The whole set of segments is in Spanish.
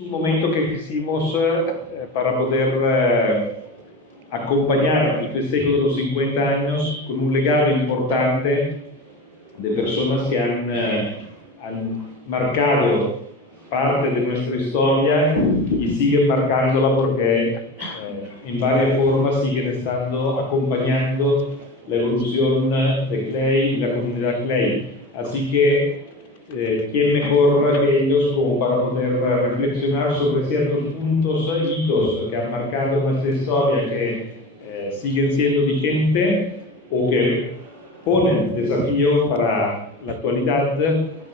un momento que quisimos para poder acompañar el festejo de los 50 años con un legado importante de personas que han marcado parte de nuestra historia y siguen marcándola porque en varias formas siguen estando acompañando la evolución de Clay y la comunidad Clay. Así que, ¿quién mejor que ellos como para poder reflexionar sobre ciertos puntos, hitos que han marcado nuestra historia, que siguen siendo vigentes o que ponen desafío para la actualidad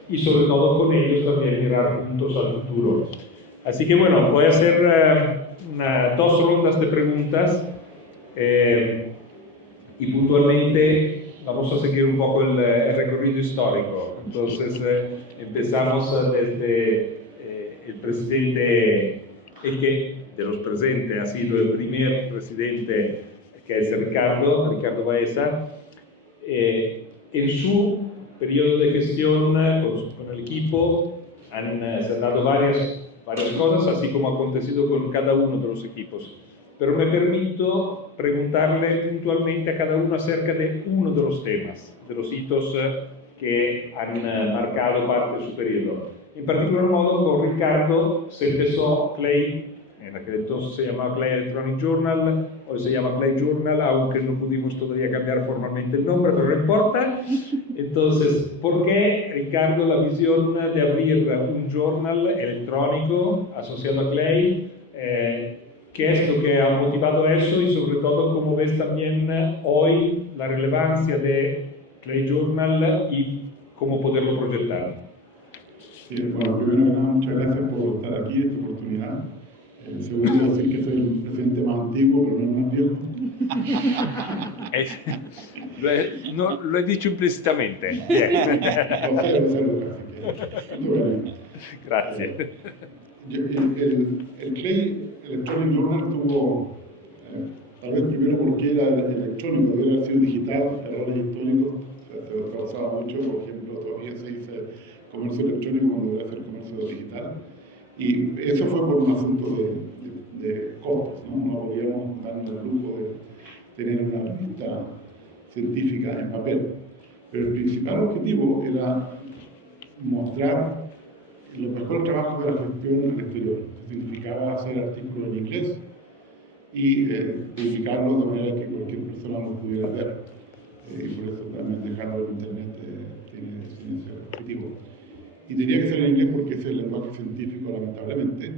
y sobre todo con ellos también mirar juntos al futuro? Así que bueno, voy a hacer dos rondas de preguntas y puntualmente vamos a seguir un poco el recorrido histórico. Entonces empezamos desde el presidente, el que de los presentes ha sido el primer presidente, que es Ricardo Baeza. En su periodo de gestión con el equipo se han dado varias cosas, así como ha acontecido con cada uno de los equipos. Pero me permito preguntarle puntualmente a cada uno acerca de uno de los temas, de los hitos que han marcado parte de su periodo. En particular modo, con Ricardo se empezó Clay, en aquel entonces se llamaba Clay Electronic Journal, hoy se llama Clay Journal, aunque no pudimos todavía cambiar formalmente el nombre, pero no importa. Entonces, ¿por qué, Ricardo, la visión de abrir un journal electrónico asociado a Clay? ¿Qué es lo que ha motivado eso? Y sobre todo, ¿cómo ves también hoy la relevancia de Clay Journal y cómo poderlo proyectar? Sí, bueno, primero que nada, muchas gracias por estar aquí, esta oportunidad. Segundo, decir que soy el presidente más antiguo, pero no el más viejo. No, lo he dicho implícitamente. Gracias. El Clay Electronic Journal tuvo, tal vez primero porque era electrónico, debe haber sido digital, errores históricos, se usaba mucho, por ejemplo, todavía se dice comercio electrónico cuando debe ser comercio digital. Y eso fue por un asunto de costos, ¿no? No podíamos darnos el lujo de tener una revista científica en papel. Pero el principal objetivo era mostrar los mejores trabajos de la gestión en el exterior. Significaba hacer artículos en inglés y publicarlos de manera que cualquier persona los pudiera ver. Y por eso también dejarlo en internet tiene ese objetivo. Y tenía que ser en inglés porque es el lenguaje científico, lamentablemente,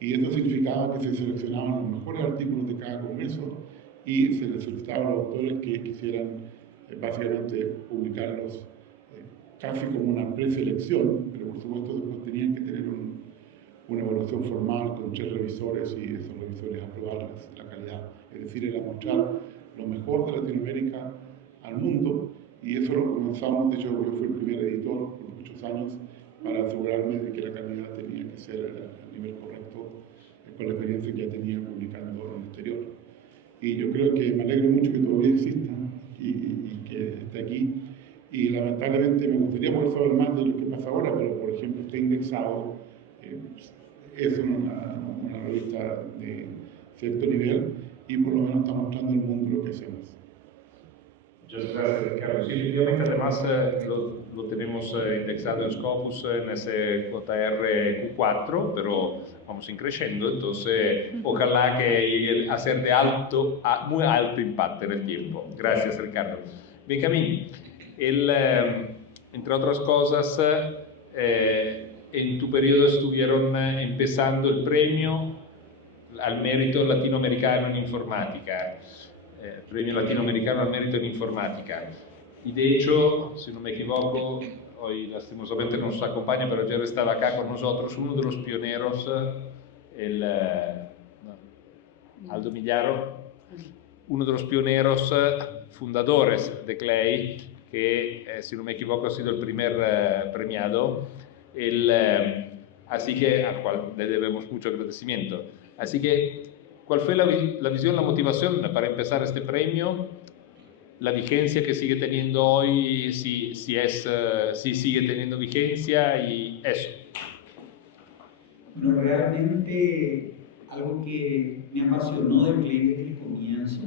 y eso significaba que se seleccionaban los mejores artículos de cada congreso y se les solicitaba a los autores que quisieran básicamente publicarlos casi como una preselección, pero por supuesto después tenían que tener una evaluación formal con 3 revisores y esos revisores aprobar la calidad. Es decir, era mostrar lo mejor de Latinoamérica al mundo, y eso lo comenzamos. De hecho, yo fui el primer editor por muchos años para asegurarme de que la calidad tenía que ser a nivel correcto, con la experiencia que ya tenía publicando en el exterior. Y yo creo que me alegro mucho que todavía exista y que esté aquí. Y lamentablemente me gustaría poder saber más de lo que pasa ahora, pero por ejemplo está indexado, es una revista de cierto nivel y por lo menos está mostrando al mundo lo que hacemos. Muchas gracias, Ricardo. Sí, efectivamente, además lo tenemos indexado en Scopus en SJR Q4, pero vamos creciendo, entonces ojalá que llegue a ser de muy alto impacto en el tiempo. Gracias, Ricardo. Benjamín, entre otras cosas, en tu periodo estuvieron empezando el premio al mérito latinoamericano en informática. Premio latinoamericano al mérito en informática. Y de hecho, si no me equivoco, hoy lastimosamente no nos acompaña, pero ayer estaba acá con nosotros uno de los pioneros, Aldo Millaro, uno de los pioneros fundadores de Clay, que si no me equivoco ha sido el primer premiado, así que al cual le debemos mucho agradecimiento. Así que, ¿cuál fue la visión, la motivación para empezar este premio? La vigencia que sigue teniendo hoy, si sigue teniendo vigencia y eso. Bueno, realmente algo que me apasionó de Clay desde el comienzo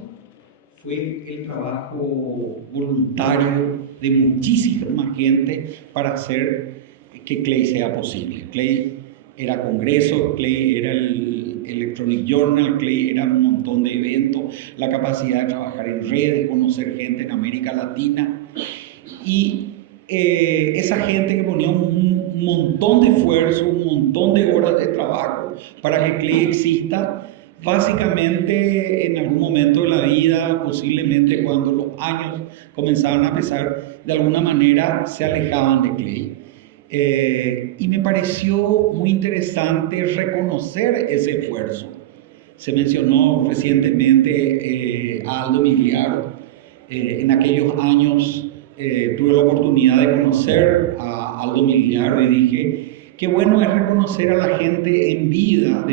fue el trabajo voluntario de muchísima gente para hacer que Clay sea posible. Clay era congreso, Clay era el Electronic Journal, Clay era un montón de eventos, la capacidad de trabajar en redes, conocer gente en América Latina y esa gente que ponía un montón de esfuerzo, un montón de horas de trabajo para que Clay exista, básicamente en algún momento de la vida, posiblemente cuando los años comenzaban a pesar, de alguna manera se alejaban de Clay. Y me pareció muy interesante reconocer ese esfuerzo. Se mencionó recientemente a Aldo Migliaro. En aquellos años tuve la oportunidad de conocer a Aldo Migliaro y dije, qué bueno es reconocer a la gente en vida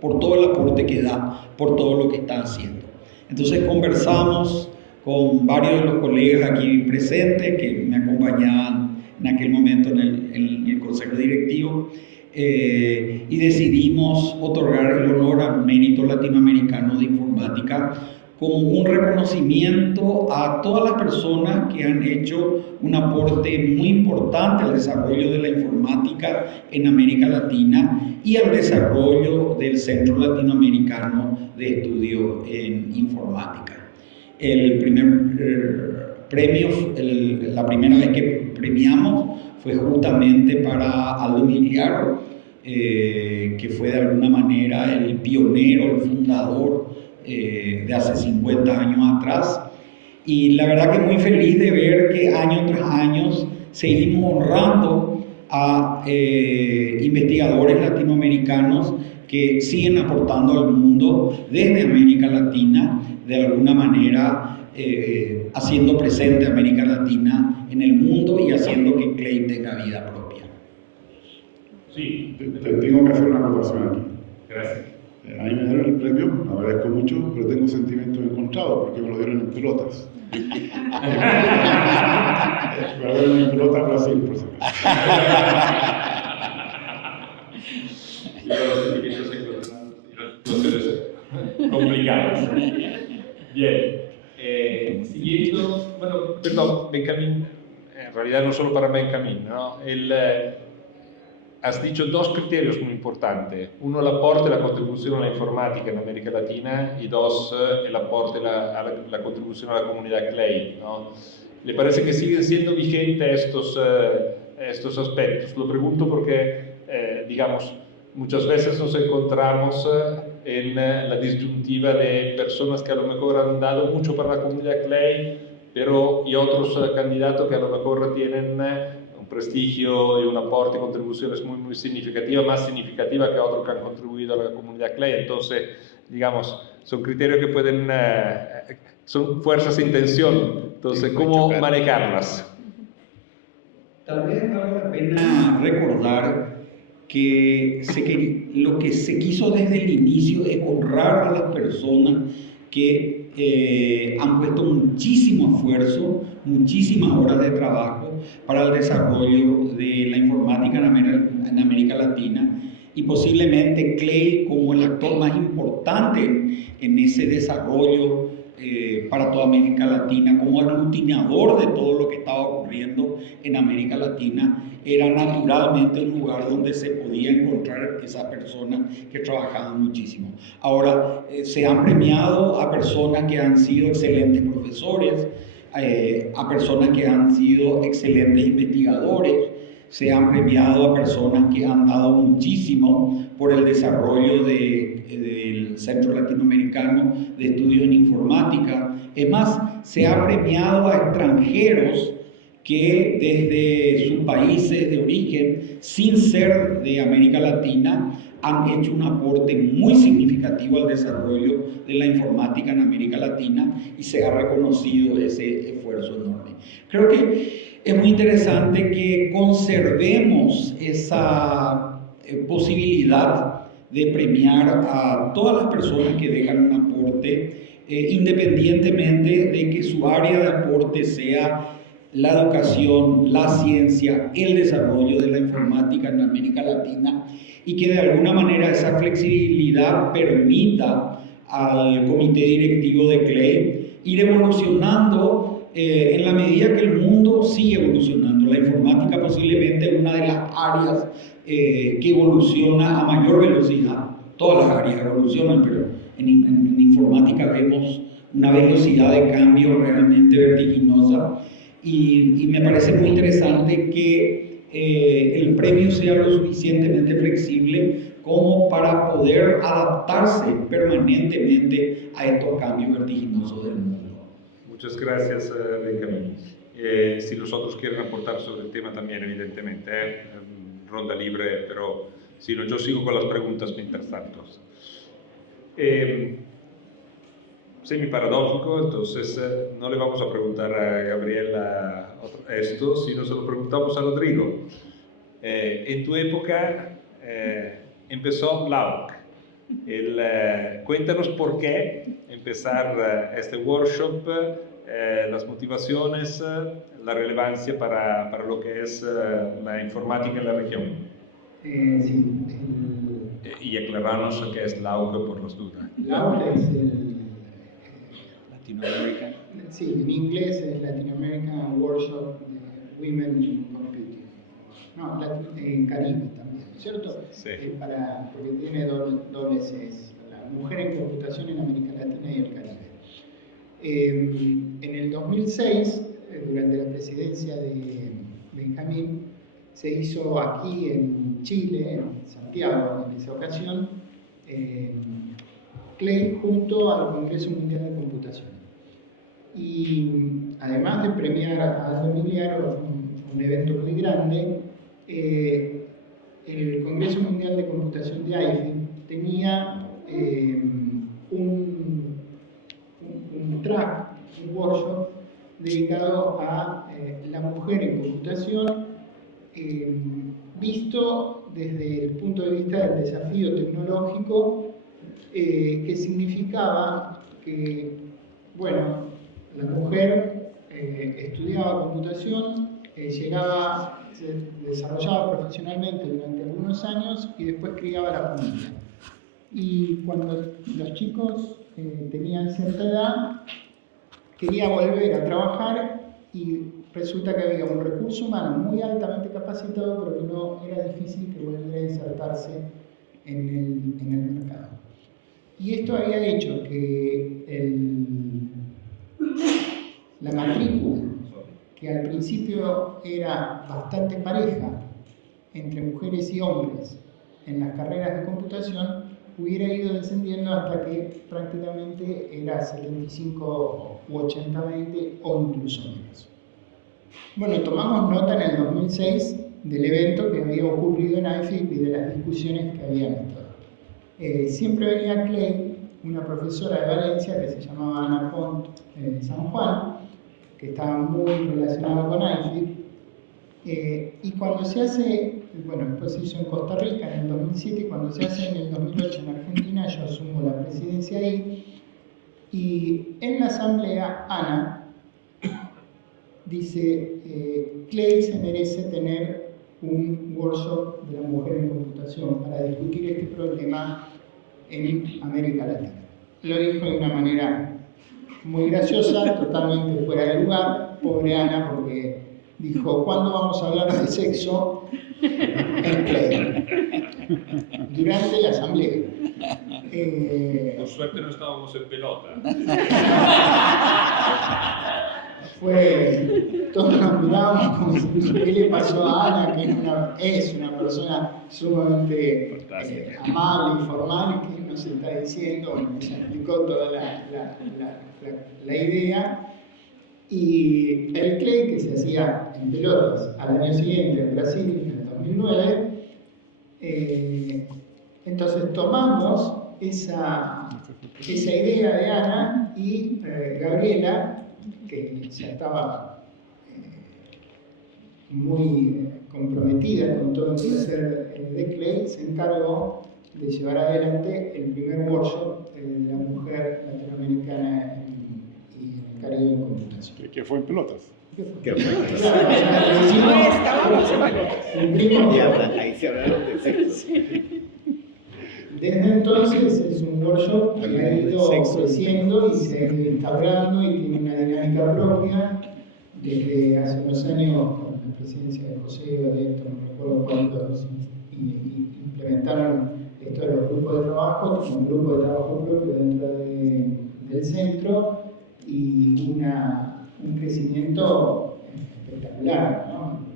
por todo el aporte que da, por todo lo que está haciendo. Entonces conversamos con varios de los colegas aquí presentes que me acompañaban en aquel momento en el consejo directivo y decidimos otorgar el honor al mérito latinoamericano de informática como un reconocimiento a todas las personas que han hecho un aporte muy importante al desarrollo de la informática en América Latina y al desarrollo del Centro Latinoamericano de Estudio en Informática. El primer premio, la primera vez que premiamos fue justamente para Aldo Migliaro, que fue de alguna manera el pionero, el fundador de hace 50 años atrás. Y la verdad que muy feliz de ver que año tras año seguimos honrando a investigadores latinoamericanos que siguen aportando al mundo desde América Latina, de alguna manera haciendo presente a América Latina en el mundo y haciendo que Clay tenga vida propia. Sí. Te tengo que hacer una acotación aquí. Gracias. A mí me dieron el premio, agradezco mucho, pero tengo sentimientos encontrados porque me lo dieron en pelotas. Me lo dieron en pelotas Brasil, por si Y los sentimientos encontrados y las situaciones complicadas. Bien. Siguiendo, bueno, perdón, Benjamín, en realidad no solo para Benjamín, ¿no? Has dicho dos criterios muy importantes. Uno, el aporte, la contribución a la informática en América Latina, y dos, el aporte, la contribución a la comunidad Clay, ¿no? ¿Le parece que siguen siendo vigentes estos aspectos? Lo pregunto porque, digamos, muchas veces nos encontramos en la disyuntiva de personas que a lo mejor han dado mucho para la comunidad Clay, pero y otros candidatos que a lo mejor tienen un prestigio y un aporte y contribuciones muy significativa, más significativa que otros que han contribuido a la comunidad Clay. Entonces, digamos, son criterios que pueden, son fuerzas en tensión. Entonces, ¿cómo manejarlas? Tal vez vale la pena recordar que lo que se quiso desde el inicio es honrar a las personas que han puesto muchísimo esfuerzo, muchísimas horas de trabajo para el desarrollo de la informática en América Latina, y posiblemente Clay como el actor más importante en ese desarrollo para toda América Latina, como aglutinador de todo lo que estaba ocurriendo en América Latina, era naturalmente un lugar donde se podía encontrar esas personas que trabajaban muchísimo. Ahora, se han premiado a personas que han sido excelentes profesores, a personas que han sido excelentes investigadores, se han premiado a personas que han dado muchísimo por el desarrollo del Centro Latinoamericano de Estudios en Informática. Es más, se ha premiado a extranjeros que desde sus países de origen, sin ser de América Latina, han hecho un aporte muy significativo al desarrollo de la informática en América Latina, y se ha reconocido ese esfuerzo enorme. Creo que es muy interesante que conservemos esa posibilidad de premiar a todas las personas que dejan un aporte, independientemente de que su área de aporte sea la educación, la ciencia, el desarrollo de la informática en América Latina, y que de alguna manera esa flexibilidad permita al comité directivo de CLEI ir evolucionando en la medida que el mundo sigue evolucionando. La informática posiblemente es una de las áreas que evoluciona a mayor velocidad. Todas las áreas evolucionan, pero en informática vemos una velocidad de cambio realmente vertiginosa, y me parece muy interesante que el premio sea lo suficientemente flexible como para poder adaptarse permanentemente a estos cambios vertiginosos del mundo. Muchas gracias, Benjamín. Si los otros quieren aportar sobre el tema también, evidentemente, ronda libre, pero si no, yo sigo con las preguntas mientras tanto. Semi-paradójico, entonces no le vamos a preguntar a Gabriela esto, sino se lo preguntamos a Rodrigo. En tu época empezó LAUC. Cuéntanos por qué empezar este workshop, las motivaciones, la relevancia para lo que es la informática en la región. Sí, Y aclararnos qué es LAUC por las dudas. LAUC es Latinoamérica. sí, en inglés es Latin American Workshop de Women in Computing. No, en Caribe también, ¿cierto? Sí. Porque tiene doble Cs, la mujer en computación en América Latina y el Caribe. En el 2006, durante la presidencia de Benjamín, se hizo aquí en Chile, en Santiago, en esa ocasión, CLEI junto al Congreso Mundial de Computación. Y además de premiar a Aldo Emiliano, un evento muy grande, el Congreso Mundial de Computación de AIFI tenía un track, un workshop dedicado a la mujer en computación, visto desde el punto de vista del desafío tecnológico, que significaba que, bueno, la mujer estudiaba computación, se desarrollaba profesionalmente durante algunos años y después criaba la familia. Y cuando los chicos tenían cierta edad, quería volver a trabajar, y resulta que había un recurso humano muy altamente capacitado, pero que no era difícil que volviera a insertarse en el mercado. Y esto había hecho que la matrícula, que al principio era bastante pareja entre mujeres y hombres en las carreras de computación, hubiera ido descendiendo hasta que prácticamente era 75 u 80-20 o incluso menos. Bueno, tomamos nota en el 2006 del evento que había ocurrido en AIFIP y de las discusiones que habían estado. Siempre venía CLEI, una profesora de Valencia que se llamaba Ana Pont San Juan, que estaba muy relacionada con AIFIP, y cuando se hace, bueno, después se hizo en Costa Rica en el 2007, y cuando se hace en el 2008 en Argentina, yo asumo la presidencia ahí, y en la asamblea Ana dice, CLEI se merece tener un workshop de la mujer en computación para discutir este problema en América Latina. Lo dijo de una manera muy graciosa, totalmente fuera de lugar, pobre Ana, porque dijo, ¿cuándo vamos a hablar de sexo en CLEI? Durante la asamblea. Por suerte no estábamos en pelota. Todos nos mirábamos como si, ¿qué le pasó a Ana? Que es una persona sumamente amable y formal, y que nos está diciendo, nos explicó toda la idea. Y el CLEI, que se hacía en pelotas al año siguiente en Brasil, en el 2009, entonces tomamos esa idea de Ana, y Gabriela, que ya estaba muy comprometida con todo el quehacer de CLEI, se encargó de llevar adelante el primer workshop de la mujer latinoamericana y en el Caribe en computación. Que fue en pelotas. Qué bueno. No estábamos cumplimos. Y ahí se hablaron de sexo. Desde entonces es un workshop que ha ido creciendo y se ha ido instaurando y tiene una dinámica propia. Desde hace unos años, con la presidencia de José o de Héctor, no recuerdo cuándo, implementaron esto de los grupos de trabajo, como un grupo de trabajo propio dentro del centro y un crecimiento espectacular, ¿no?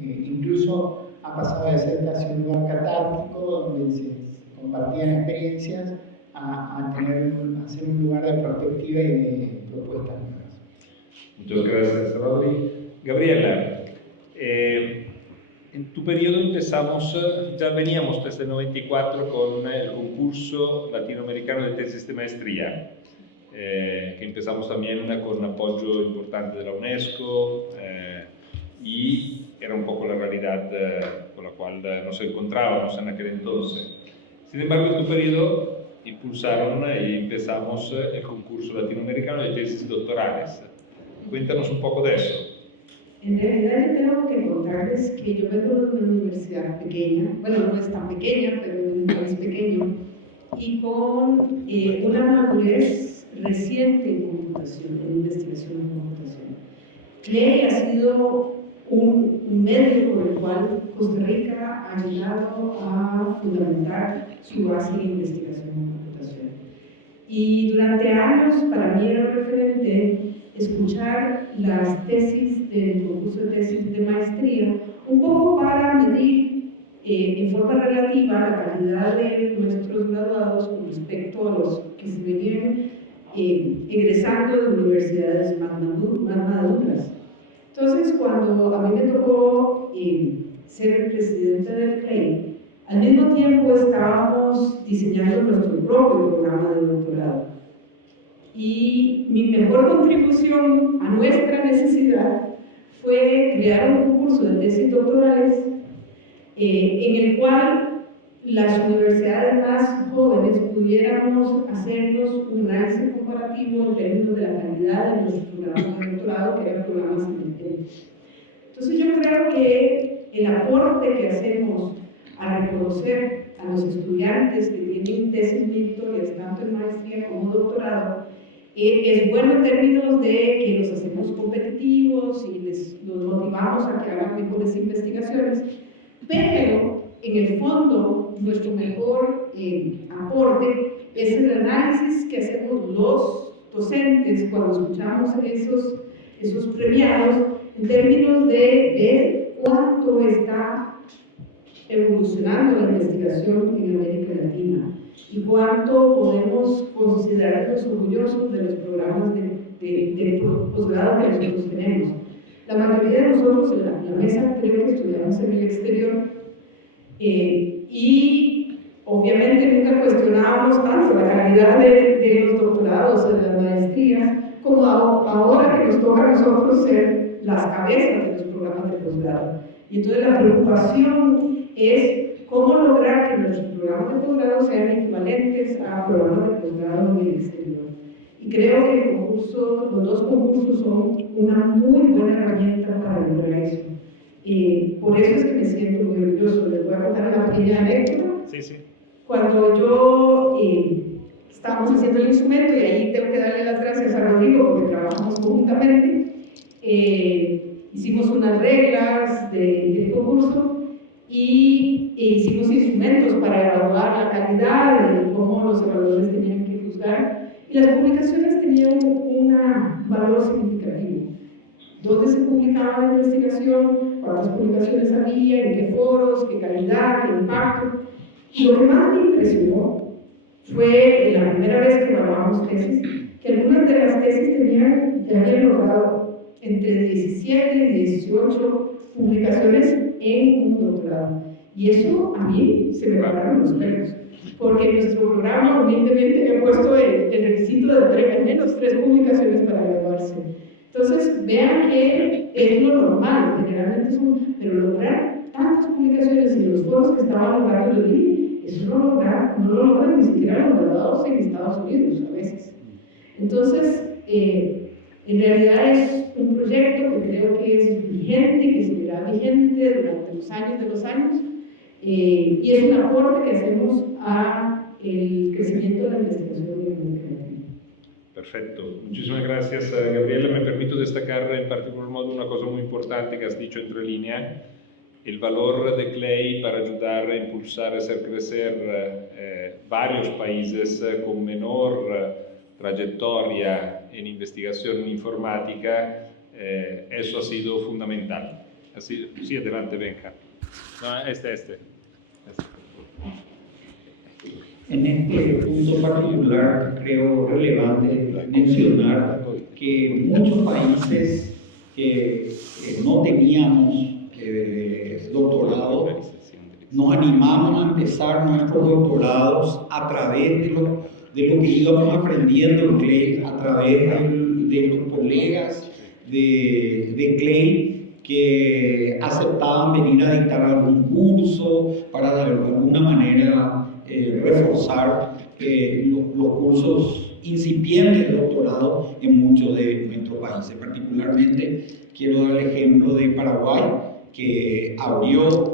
Incluso ha pasado de ser casi un lugar catártico donde se compartían experiencias a ser un lugar de perspectiva y de propuestas nuevas. Muchas gracias, Rodri. Gabriela, en tu periodo empezamos, ya veníamos desde el 94 con el concurso latinoamericano de tesis de maestría, que empezamos también con apoyo importante de la UNESCO y era un poco la realidad con la cual nos encontrábamos en aquel entonces. Sin embargo, en tu periodo impulsaron y empezamos el concurso latinoamericano de tesis doctorales. Cuéntanos un poco de eso. En realidad yo tengo que contarles que yo vengo de una universidad pequeña, bueno, no es tan pequeña, pero es un país pequeño, y con una madurez reciente en computación, en investigación en computación. CLEI ha sido un medio por el cual Costa Rica ha ayudado a fundamentar su base de investigación en computación. Y durante años para mí era un referente escuchar las tesis del concurso de tesis de maestría, un poco para medir en forma relativa la calidad de nuestros graduados con respecto a los que se venían egresando de universidades más maduras. Entonces, cuando a mí me tocó ser el presidente del CLEI, al mismo tiempo estábamos diseñando nuestro propio programa de doctorado. Y mi mejor contribución a nuestra necesidad fue crear un concurso de tesis doctorales en el cual las universidades más jóvenes pudiéramos hacernos un análisis comparativo en términos de la calidad de nuestros programas de doctorado, que eran programas independientes. Entonces yo creo que el aporte que hacemos a reconocer a los estudiantes que tienen tesis meritorias, tanto en maestría como doctorado, es bueno en términos de que los hacemos competitivos y los motivamos a que hagan mejores investigaciones, pero en el fondo nuestro mejor aporte es el análisis que hacemos los docentes cuando escuchamos esos premiados en términos de ver cuánto está evolucionando la investigación en América Latina y cuánto podemos considerarnos orgullosos de los programas de posgrado que nosotros tenemos. La mayoría de nosotros en la mesa creo que estudiamos en el exterior y obviamente nunca cuestionábamos tanto la calidad de los doctorados o de las maestrías como ahora que nos toca a nosotros ser las cabezas de los programas de posgrado. Y entonces la preocupación es cómo lograr que nuestros programas de posgrado sean equivalentes a programas de posgrado en el exterior. Y creo que los dos concursos son una muy buena herramienta para lograr eso. Por eso es que me siento muy orgulloso. Les voy a contar una pequeña anécdota. Sí, sí. Cuando yo estábamos haciendo el instrumento, y ahí tengo que darle las gracias a Rodrigo porque trabajamos conjuntamente, hicimos unas reglas del concurso y hicimos instrumentos para evaluar la calidad y cómo los evaluadores tenían que juzgar. Y las publicaciones tenían un valor significativo. ¿Dónde se publicaba la investigación? ¿Cuántas publicaciones había? ¿En qué foros? ¿Qué calidad? ¿Qué impacto? Y lo que más me impresionó fue la primera vez que evaluamos tesis, que algunas de las tesis habían logrado entre 17 y 18 publicaciones en un doctorado. Y eso a mí se me pararon los pelos, porque nuestro programa humildemente había puesto el requisito de al menos 3 publicaciones para graduarse. Entonces, vean que es lo normal, generalmente pero lograr tantas publicaciones en los foros que estaban logrando el LIB, eso no lo logran ni siquiera los graduados en Estados Unidos a veces. Entonces, En realidad es un proyecto que creo que es vigente, que seguirá vigente durante los años de los años, y es un aporte que hacemos a el crecimiento de la investigación en América Latina. Perfecto, muchísimas gracias Gabriela. Me permito destacar en particular modo una cosa muy importante que has dicho entre líneas, el valor de CLEI para ayudar a impulsar y hacer crecer varios países con menor trayectoria en investigación en informática, eso ha sido fundamental. Así, sí, adelante, Benja. No, este. En este punto particular creo relevante mencionar que muchos países que no teníamos doctorado, nos animamos a empezar nuestros doctorados a través de lo que íbamos aprendiendo en CLEI, a través de los colegas de CLEI que aceptaban venir a dictar algún curso para de alguna manera reforzar los cursos incipientes de doctorado en muchos de nuestros países. Particularmente quiero dar el ejemplo de Paraguay, que abrió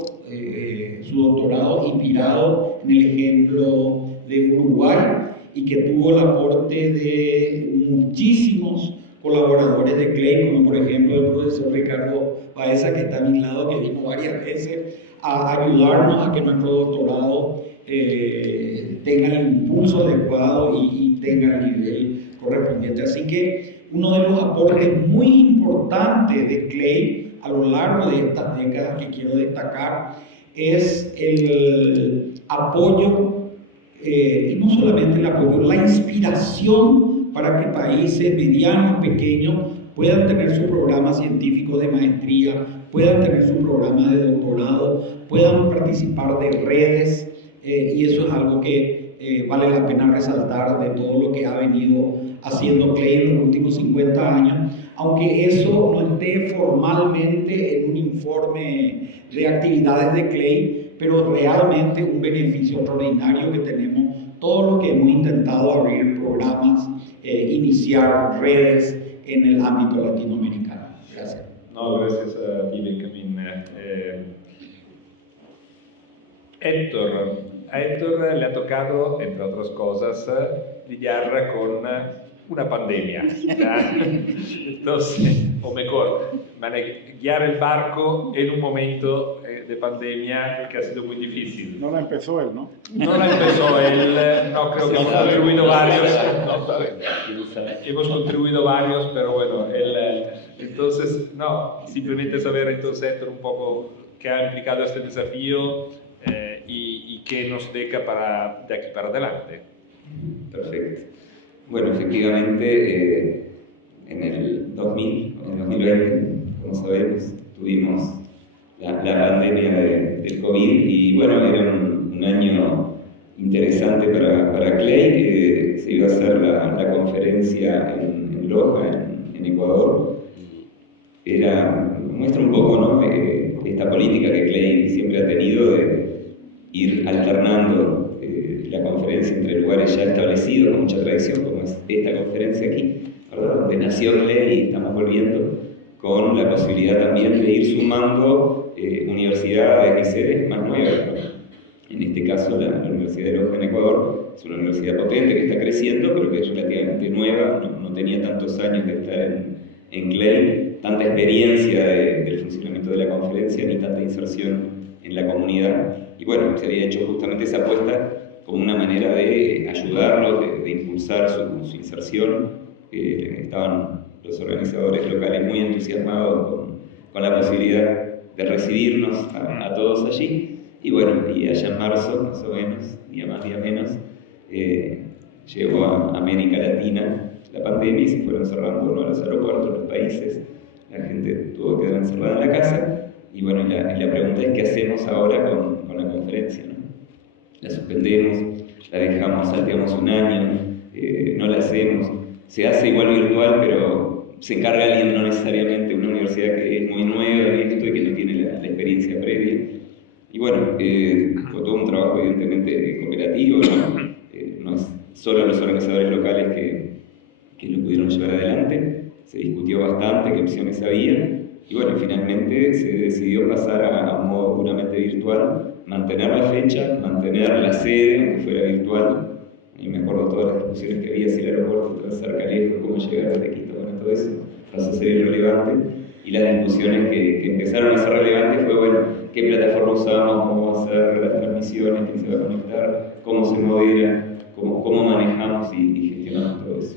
su doctorado inspirado en el ejemplo de Uruguay y que tuvo el aporte de muchísimos colaboradores de CLEI, como por ejemplo el profesor Ricardo Baeza, que está a mi lado, que vino varias veces a ayudarnos a que nuestro doctorado tenga el impulso adecuado y tenga el nivel correspondiente. Así que uno de los aportes muy importantes de CLEI a lo largo de estas décadas que quiero destacar es el apoyo, y no solamente el apoyo, la inspiración para que países medianos, pequeños, puedan tener su programa científico de maestría, puedan tener su programa de doctorado, puedan participar de redes, y eso es algo que vale la pena resaltar de todo lo que ha venido haciendo CLEI en los últimos 50 años, aunque eso no esté formalmente en un informe de actividades de CLEI, pero realmente un beneficio extraordinario que tenemos todos los que hemos intentado abrir programas, iniciar redes en el ámbito latinoamericano. Gracias. No, gracias a ti, Benjamín. A Héctor le ha tocado, entre otras cosas, lidiar con una pandemia. ¿Ya? Entonces, o mejor, guiar el barco en un momento de pandemia que ha sido muy difícil. No la empezó él, ¿no? No la empezó él, no, creo que hemos contribuido varios. Hemos contribuido varios, pero bueno, entonces, no, simplemente saber entonces, Héctor, un poco qué ha implicado este desafío y qué nos deja de aquí para adelante. Perfecto. Bueno, efectivamente, en el 2020, como sabemos, tuvimos la pandemia del COVID y bueno, era un año interesante para CLEI. Se iba a hacer la conferencia en Loja, en Ecuador. Muestra un poco, ¿no?, esta política que CLEI siempre ha tenido de ir alternando la conferencia entre lugares ya establecidos con mucha tradición, como es esta conferencia aquí, ¿verdad?, donde nació CLEI, y estamos volviendo con la posibilidad también de ir sumando universidades y sedes más nuevas, ¿no? En este caso la Universidad de Loja en Ecuador es una universidad potente que está creciendo, pero que es relativamente nueva, no tenía tantos años de estar en CLEI, tanta experiencia del funcionamiento de la conferencia ni tanta inserción en la comunidad, y bueno, se había hecho justamente esa apuesta como una manera de ayudarlos, de impulsar su inserción. Estaban los organizadores locales muy entusiasmados con la posibilidad de recibirnos a todos allí, y bueno, y allá en marzo, más o menos, día más, día menos, llegó a América Latina la pandemia y se fueron cerrando, ¿no?, los aeropuertos, los países, la gente tuvo que quedar encerrada en la casa. Y bueno, la pregunta es ¿qué hacemos ahora con la conferencia, ¿no? ¿La suspendemos? ¿La dejamos? ¿Salteamos un año? ¿No la hacemos? Se hace igual virtual, pero se encarga alguien, no necesariamente una universidad que es muy nueva en esto y que no tiene la experiencia previa. Y bueno, fue todo un trabajo evidentemente cooperativo, ¿no? No es solo los organizadores locales que lo pudieron llevar adelante, se discutió bastante qué opciones había, y bueno, finalmente se decidió pasar a un modo puramente virtual, mantener la fecha, mantener la sede, aunque fuera virtual. Y me acuerdo todas las discusiones que había, si el aeropuerto estaba cerca, lejos, cómo llegar desde Quito, bueno, todo eso pasó a ser irrelevante. Y las discusiones que empezaron a ser relevantes fue, bueno, qué plataforma usamos, cómo va a ser las transmisiones, quién se va a conectar, cómo se modera, cómo manejamos y gestionamos todo eso.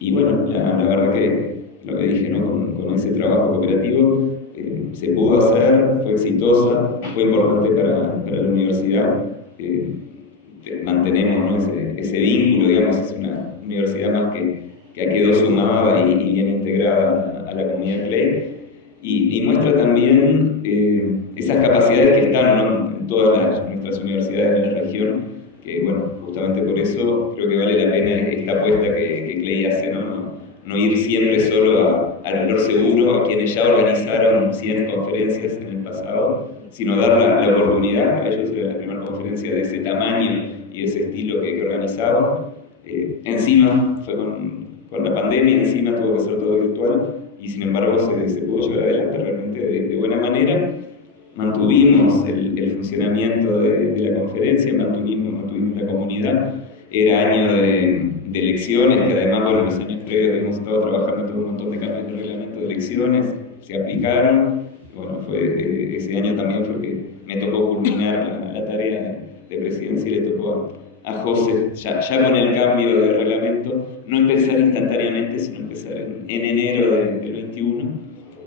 Y bueno, la verdad que lo que dije, ¿no? Con ese trabajo cooperativo se pudo hacer, fue exitosa, fue importante para la universidad. Mantenemos, ¿no? ese vínculo, digamos, es una universidad más que quedó sumada y bien integrada a la comunidad CLEI, y muestra también esas capacidades que están, ¿no? En todas nuestras universidades de la región, que bueno, justamente por eso creo que vale la pena esta apuesta que CLEI hace, no ir siempre solo al valor seguro, a quienes ya organizaron 100 conferencias en el pasado, sino dar la oportunidad. Para ellos era la primera conferencia de ese tamaño y de ese estilo que organizaban. Encima fue con la pandemia, encima tuvo que ser todo virtual, y sin embargo se pudo llevar adelante realmente de buena manera. Mantuvimos el funcionamiento de la conferencia, mantuvimos la comunidad. Era año de elecciones, que además, bueno, los años previos hemos estado trabajando en todo un montón de cambios de reglamento de elecciones, se aplicaron. Bueno, ese año también fue que me tocó culminar la tarea de presidencia, y le tocó a José, ya con el cambio de reglamento, no empezar instantáneamente, sino empezar en enero del 21.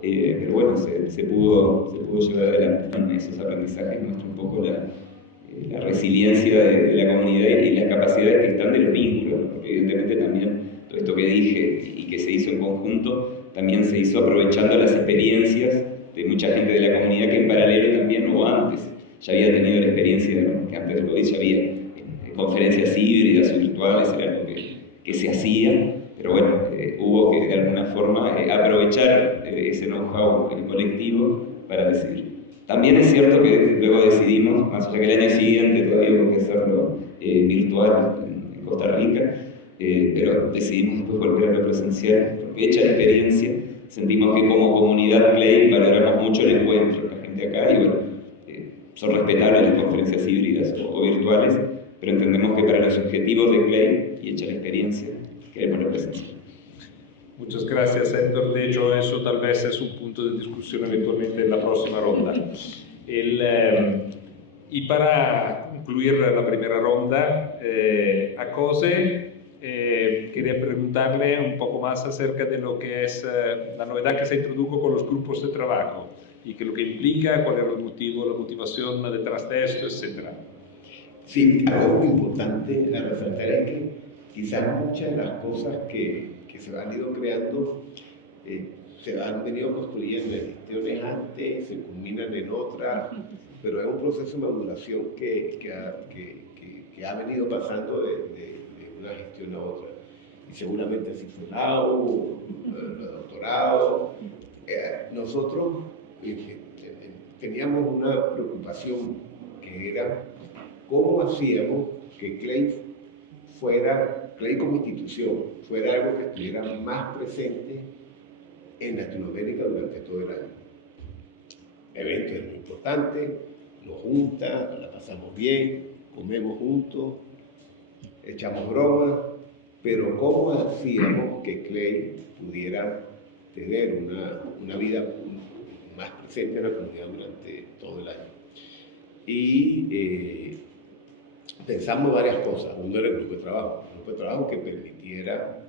Pero bueno, se pudo llevar adelante. Esos aprendizajes muestran un poco la resiliencia de la comunidad y las capacidades que están de los vínculos, porque evidentemente también todo esto que dije y que se hizo en conjunto, también se hizo aprovechando las experiencias de mucha gente de la comunidad que en paralelo también, o antes, ya había tenido la experiencia, ¿no? Que antes del COVID ya había conferencias híbridas o virtuales, era algo que se hacía, pero bueno, hubo que de alguna forma aprovechar ese know-how colectivo para decidir. También es cierto que luego decidimos, más allá que el año siguiente todavía hubo que hacerlo virtual en Costa Rica, pero decidimos después volver a lo presencial, porque hecha la experiencia, sentimos que como comunidad CLEI valoramos mucho el encuentro, la gente acá, y bueno, son respetables las conferencias híbridas o virtuales, pero entendemos que para los objetivos de CLEI y hecha la experiencia, queremos la presencia. Muchas gracias, Héctor. De hecho, eso tal vez es un punto de discusión eventualmente en la próxima ronda. Y para concluir la primera ronda, a José quería preguntarle un poco más acerca de lo que es la novedad que se introdujo con los grupos de trabajo y que lo que implica, cuál es el motivo, la motivación detrás de esto, etc. Sí, algo muy importante a resaltar es que quizás muchas de las cosas que se han ido creando se han venido construyendo en gestiones antes, se culminan en otras, pero es un proceso de maduración que ha venido pasando de una gestión a otra. Y seguramente así fue los doctorados. Nosotros teníamos una preocupación que era cómo hacíamos que CLEI como institución fuera algo que estuviera más presente en Latinoamérica durante todo el año. El evento es muy importante, nos junta, la pasamos bien, comemos juntos, echamos bromas, pero ¿cómo hacíamos que CLEI pudiera tener una vida más presente en la comunidad durante todo el año? Y pensamos varias cosas. Uno era el grupo de trabajo que permitiera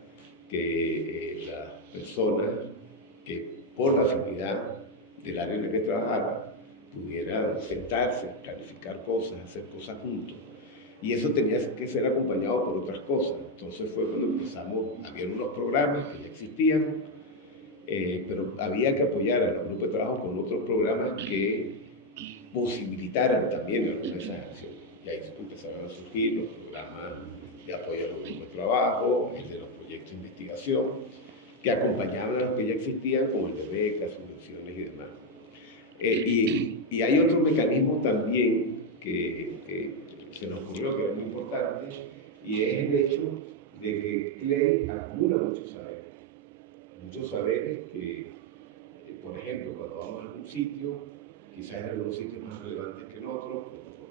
que las personas que por la afinidad del área en la que trabajaban pudieran sentarse, planificar cosas, hacer cosas juntos. Y eso tenía que ser acompañado por otras cosas. Entonces fue cuando empezamos, había unos programas que ya existían, pero había que apoyar a los grupos de trabajo con otros programas que posibilitaran también algunas de esas acciones. Y ahí empezaron a surgir los programas de apoyo a los grupos de trabajo, el de los proyectos de investigación, que acompañaban a los que ya existían, como el de becas, subvenciones y demás. Y hay otro mecanismo también que se nos ocurrió que era muy importante, y es el hecho de que CLEI acumula mucho saber. muchos saberes que, por ejemplo, cuando vamos a algún sitio, quizás en algunos sitios más relevantes que en otros, por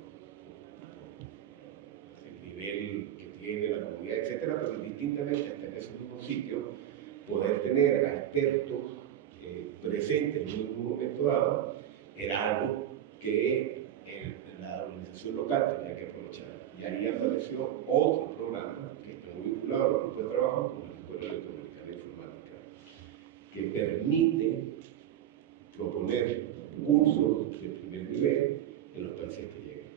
el nivel que tiene la comunidad, etcétera, pero indistintamente hasta en esos mismos sitios, poder tener a expertos presentes en un momento dado era algo que la organización local tenía que aprovechar. Y ahí apareció otro programa que está muy vinculado a los grupos de trabajo, como la Escuela Latinoamericana de Informática, que permite proponer cursos de primer nivel en los países que llegan.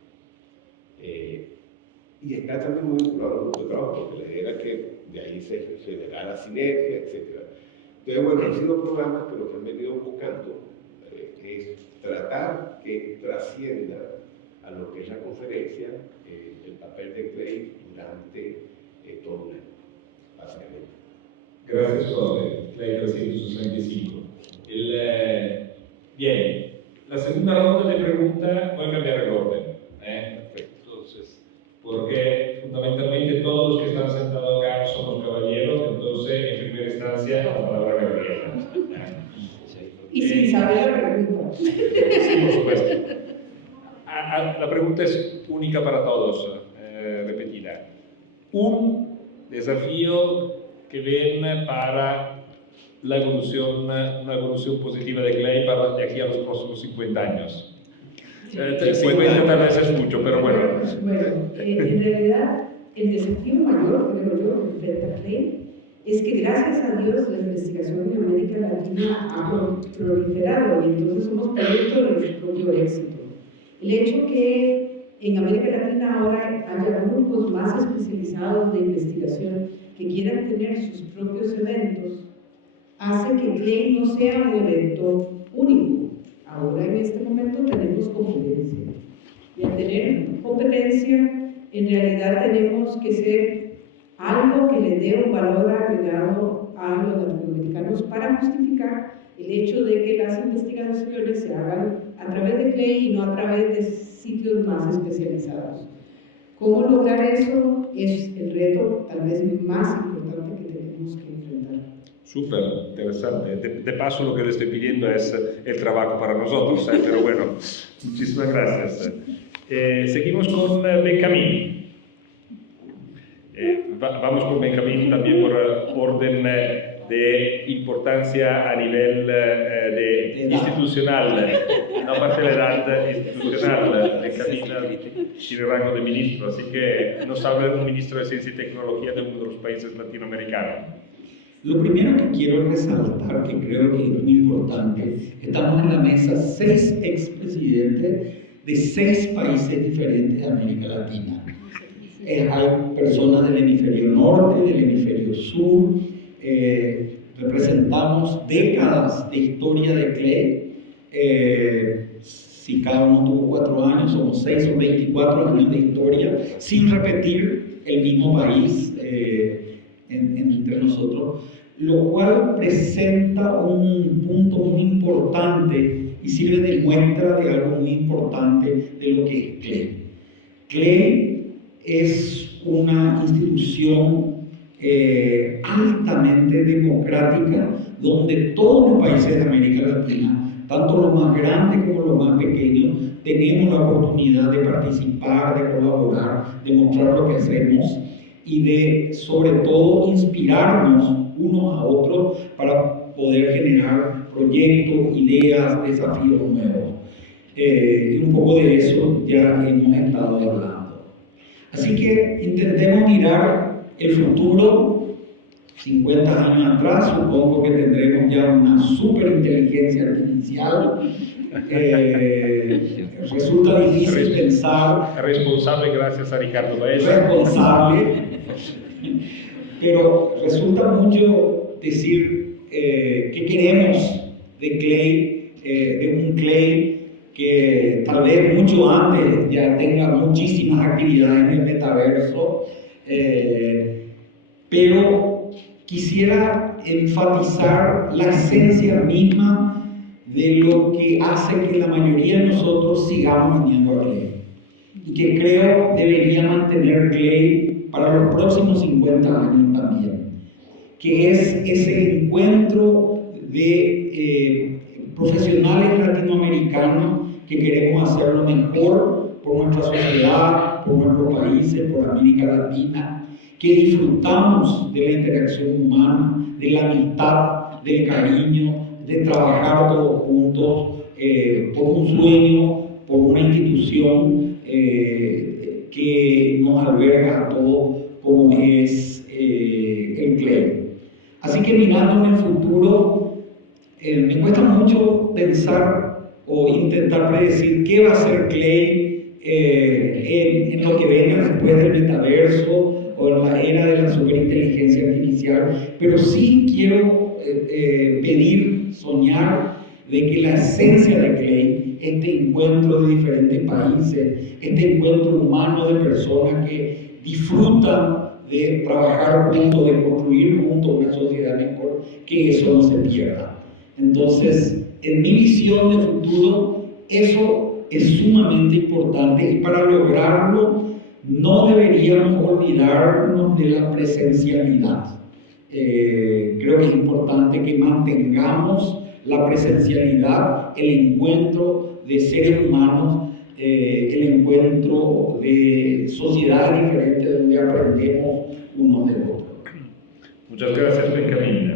Y está también muy vinculado a los grupos de trabajo, porque la idea era que de ahí se generara sinergia, etc. Entonces, bueno, han sido programas que lo que han venido buscando es tratar que trascienda a lo que es la conferencia el papel de CLEI durante todo un año, básicamente. Gracias, Jorge. CLEI 365. Bien, la segunda ronda de preguntas, voy a cambiar el orden. Perfecto. Entonces, porque fundamentalmente todos los que están sentados acá somos caballeros, entonces en primera instancia la palabra Gabriela. Y sin saber la pregunta. Sí, por supuesto. La pregunta es única para todos, repetida. Un desafío que ven para la evolución, una evolución positiva de CLEI para de aquí a los próximos 50 años. 50 tal vez es mucho, pero bueno. Bueno, en realidad el desafío mayor, creo yo, frente a CLEI, es que gracias a Dios la investigación en América Latina ha proliferado y entonces somos producto de nuestro propio éxito. El hecho que en América Latina ahora haya grupos más especializados de investigación que quieran tener sus propios eventos hace que CLEI no sea un evento único. Ahora en este momento tenemos competencia. Y al tener competencia, en realidad tenemos que ser algo que le dé un valor agregado a los latinoamericanos para justificar el hecho de que las investigaciones se hagan a través de CLEI y no a través de sitios más especializados. ¿Cómo lograr eso? Es el reto tal vez más importante que tenemos que enfrentar. Súper interesante. De paso, lo que le estoy pidiendo es el trabajo para nosotros, pero bueno, muchísimas gracias. Seguimos con Benjamín. Vamos con Benjamín también por orden de importancia a nivel institucional, no aparte de la edad institucional. Benjamín tiene rango de ministro, así que nos habla un ministro de Ciencia y Tecnología de uno de los países latinoamericanos. Lo primero que quiero resaltar, que creo que es muy importante, estamos en la mesa 6 expresidentes de 6 países diferentes de América Latina. Hay personas del hemisferio norte, del hemisferio sur, representamos décadas de historia de CLEI. Si cada uno tuvo 4 años, somos 6 o 24 años de historia, sin repetir el mismo país entre nosotros, lo cual presenta un punto muy importante y sirve de muestra de algo muy importante de lo que es CLEI. CLEI es una institución altamente democrática donde todos los países de América Latina, tanto los más grandes como los más pequeños, tenemos la oportunidad de participar, de colaborar, de mostrar lo que hacemos y de, sobre todo, inspirarnos unos a otros para poder generar proyectos, ideas, desafíos nuevos. Y un poco de eso ya hemos estado hablando. Así que intentemos mirar el futuro. 50 años atrás, supongo que tendremos ya una superinteligencia artificial. Resulta difícil pensar. Responsable gracias a Ricardo Baeza. Responsable. Pero resulta mucho decir qué queremos de CLEI, de un CLEI que tal vez mucho antes ya tenga muchísimas actividades en el metaverso, pero quisiera enfatizar la esencia misma de lo que hace que la mayoría de nosotros sigamos viniendo a CLEI y que creo debería mantener CLEI para los próximos 50 años también. que es ese encuentro de profesionales latinoamericanos que queremos hacerlo mejor por nuestra sociedad, por nuestros países, por América Latina, que disfrutamos de la interacción humana, de la amistad, del cariño, de trabajar todos juntos por un sueño, por una institución que nos alberga a todos, como es el CLEI. Así que mirando en el futuro, me cuesta mucho pensar o intentar predecir qué va a ser CLEI en lo que venga después del metaverso o en la era de la superinteligencia artificial, pero sí quiero pedir, soñar de que la esencia de CLEI, este encuentro de diferentes países, este encuentro humano de personas que disfrutan de trabajar juntos, de construir juntos una sociedad mejor, que eso no se pierda. Entonces, en mi visión de futuro, eso es sumamente importante, y para lograrlo no deberíamos olvidarnos de la presencialidad. Creo que es importante que mantengamos la presencialidad, el encuentro de seres humanos, el encuentro de sociedades diferentes donde aprendemos unos de otros. Muchas gracias, Benjamín.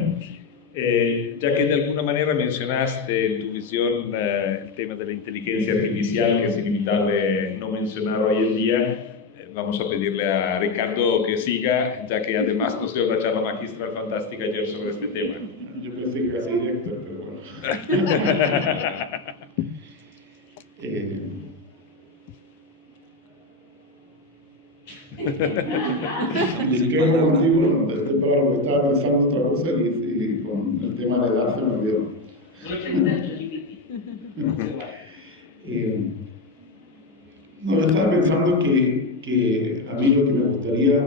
Ya que de alguna manera mencionaste en tu visión el tema de la inteligencia artificial, que es inevitable no mencionar hoy en día, vamos a pedirle a Ricardo que siga, ya que además nos dio una charla magistral fantástica ayer sobre este tema. Yo pensé que iba a ser directo, pero bueno. Y creo que contigo, para lo que estaba pensando otra cosa, y con el tema de edad se me olvidó. No, yo estaba pensando que a mí lo que me gustaría,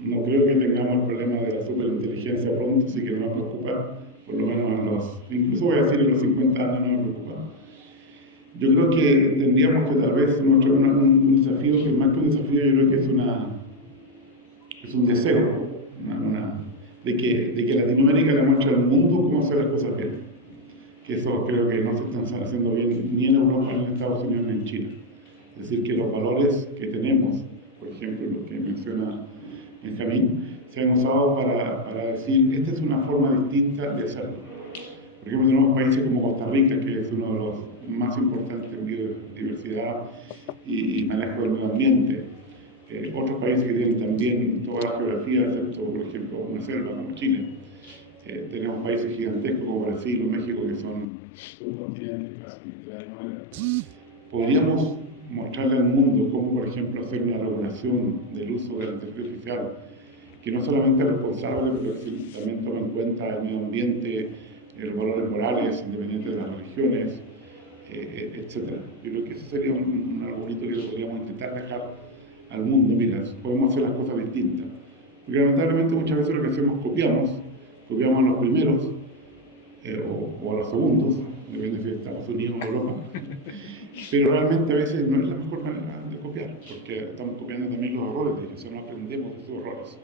no creo que tengamos el problema de la superinteligencia pronto, así que no me preocupa, por lo menos incluso voy a decir en los 50 años no me preocupa. Yo creo que tendríamos que tal vez un desafío, que más que un desafío yo creo que es un deseo, de que Latinoamérica le muestre al mundo cómo hacer las cosas bien. Que eso creo que no se están haciendo bien ni en Europa, ni en Estados Unidos, ni en China. Es decir, que los valores que tenemos, por ejemplo, lo que menciona Benjamín, se han usado para decir, esta es una forma distinta de hacerlo. Por ejemplo, tenemos países como Costa Rica, que es uno de los más importantes en biodiversidad y manejo del medio ambiente. Otros países que tienen también toda la geografía, excepto, por ejemplo, una selva como Chile. Tenemos países gigantescos como Brasil o México, que son subcontinentes casi de la misma manera. Podríamos mostrarle al mundo cómo, por ejemplo, hacer una regulación del uso de la inteligencia artificial, que no solamente es responsable, pero que también toma en cuenta el medio ambiente, los valores morales, independientes de las religiones, etc. Yo creo que eso sería un arbolito que podríamos intentar dejar al mundo. Mira, podemos hacer las cosas distintas. Porque lamentablemente muchas veces lo que hacemos copiamos a los primeros o a los segundos, depende si es Estados Unidos o Europa, pero realmente a veces no es la mejor manera de copiar, porque estamos copiando también los errores, y eso no aprendemos de esos errores.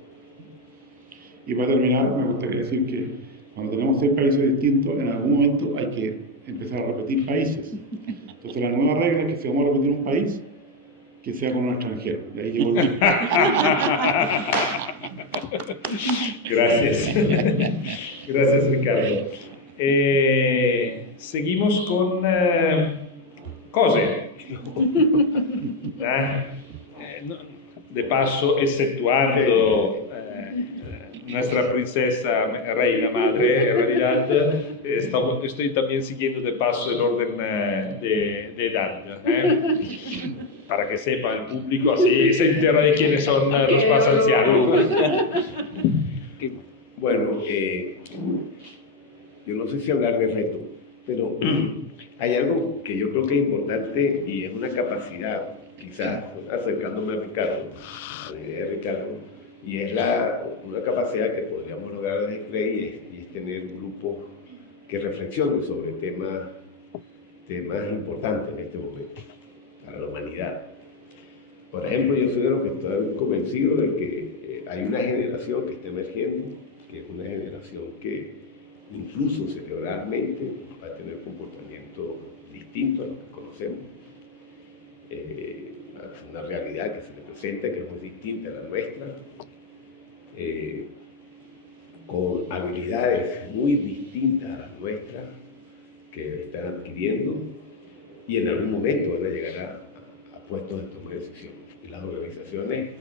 Y para terminar, me gustaría decir que cuando tenemos 6 países distintos, en algún momento hay que empezar a repetir países. Entonces la nueva regla es que si vamos a repetir un país, que sea con un extranjero. De ahí llegó el... Gracias. Gracias, Ricardo. Seguimos con cose. De paso, exceptuando nuestra princesa reina madre, en realidad estoy también siguiendo de paso el orden de edad, para que sepa el público, así se entera de quiénes son los más ancianos. Bueno, yo no sé si hablar de reto, pero hay algo que yo creo que es importante y es una capacidad, quizás acercándome a Ricardo, y es una capacidad que podríamos lograr desde CLEI, y es tener un grupo que reflexione sobre temas importantes en este momento para la humanidad. Por ejemplo, yo soy de los que estoy convencido de que hay una generación que está emergiendo, que es una generación que incluso cerebralmente va a tener comportamientos distintos a los que conocemos. Una realidad que se le presenta que es muy distinta a la nuestra, con habilidades muy distintas a las nuestras que están adquiriendo y en algún momento van a llegar a puestos de toma de decisiones. Y las organizaciones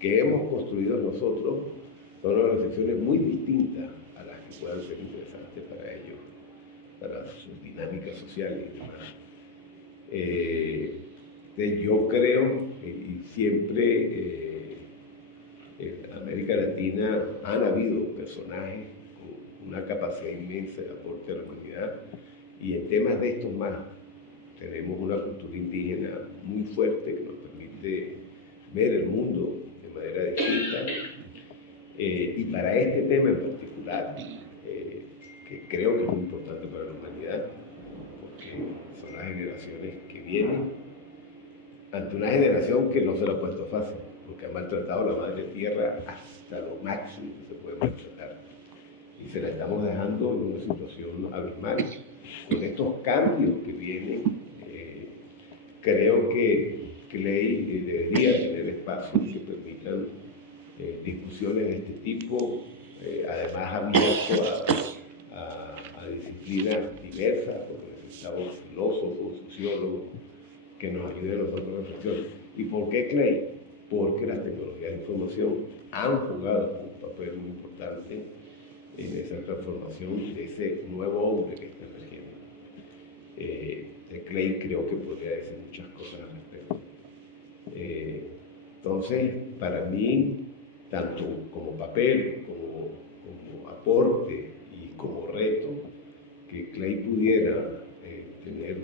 que hemos construido nosotros son organizaciones muy distintas a las que puedan ser interesantes para ellos, para sus dinámicas sociales y demás. Yo creo, y siempre en América Latina han habido personajes con una capacidad inmensa de aporte a la humanidad, y en temas de estos más tenemos una cultura indígena muy fuerte que nos permite ver el mundo de manera distinta. Y para este tema en particular, que creo que es muy importante para la humanidad, porque son las generaciones que vienen, ante una generación que no se la ha puesto fácil, porque ha maltratado a la madre tierra hasta lo máximo que se puede maltratar. Y se la estamos dejando en una situación abismal. Con estos cambios que vienen, creo que Clay debería tener espacios que permitan discusiones de este tipo, además abierto a disciplinas diversas, porque necesitamos filósofos, sociólogos, que nos ayuden a nosotros a reflexionar. ¿Y por qué Clay? Porque las tecnologías de información han jugado un papel muy importante en esa transformación de ese nuevo hombre que está emergiendo. Clay creo que podría decir muchas cosas al respecto. Entonces, para mí, tanto como papel, como aporte y como reto, que Clay pudiera tener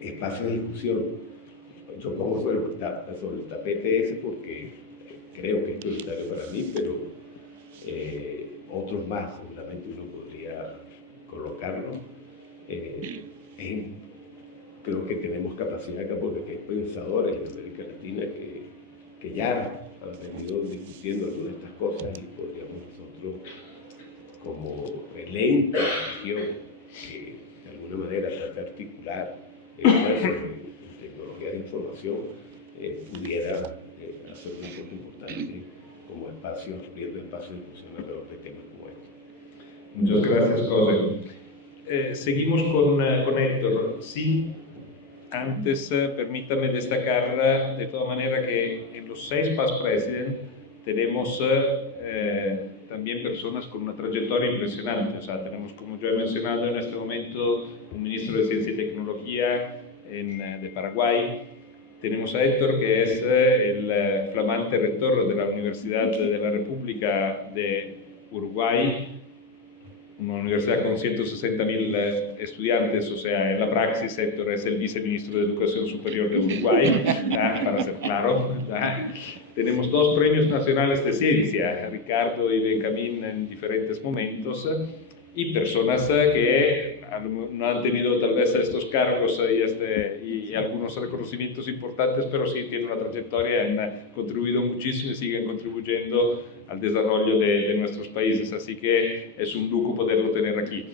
espacios de discusión. Yo pongo sobre el tapete ese porque creo que es prioritario para mí, pero otros más seguramente uno podría colocarlo. Creo que tenemos capacidad acá porque hay pensadores en América Latina que ya han venido discutiendo algunas de estas cosas y podríamos nosotros, como elenco de la región, que de alguna manera trata de articular esfuerzos en tecnología de información, pudiera hacer una cosa importante como espacio, abriendo espacio de discusión alrededor de temas como este. Muchas gracias, José. Seguimos con Héctor. Sí, antes permítame destacar de toda manera que en los 6 Past President tenemos también personas con una trayectoria impresionante. O sea, tenemos, como yo he mencionado en este momento, un ministro de Ciencia y Tecnología de Paraguay. Tenemos a Héctor, que es el flamante rector de la Universidad de la República de Uruguay, una universidad con 160.000 estudiantes, o sea, en la praxis Héctor es el viceministro de Educación Superior de Uruguay, para ser claro. Tenemos 2 premios nacionales de ciencia, Ricardo y Benjamín en diferentes momentos, y personas que no han tenido tal vez estos cargos y algunos reconocimientos importantes, pero sí tienen una trayectoria, han contribuido muchísimo y siguen contribuyendo al desarrollo de nuestros países, así que es un lujo poderlo tener aquí.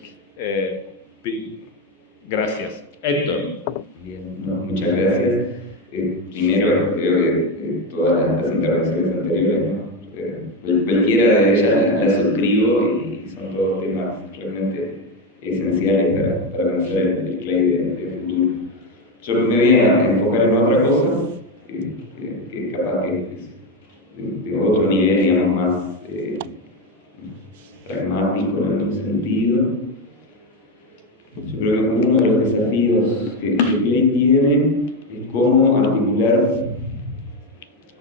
Gracias. Héctor. Bien, no, muchas gracias. Primero, creo que todas las intervenciones anteriores, ¿no? Cualquiera de ellas la suscribo y son todos temas realmente esenciales para pensar el Clay de futuro. Yo me voy a enfocar en otra cosa, que capaz que es de otro nivel, digamos, más pragmático en algún sentido. Yo creo que uno de los desafíos que Clay tiene es cómo articular,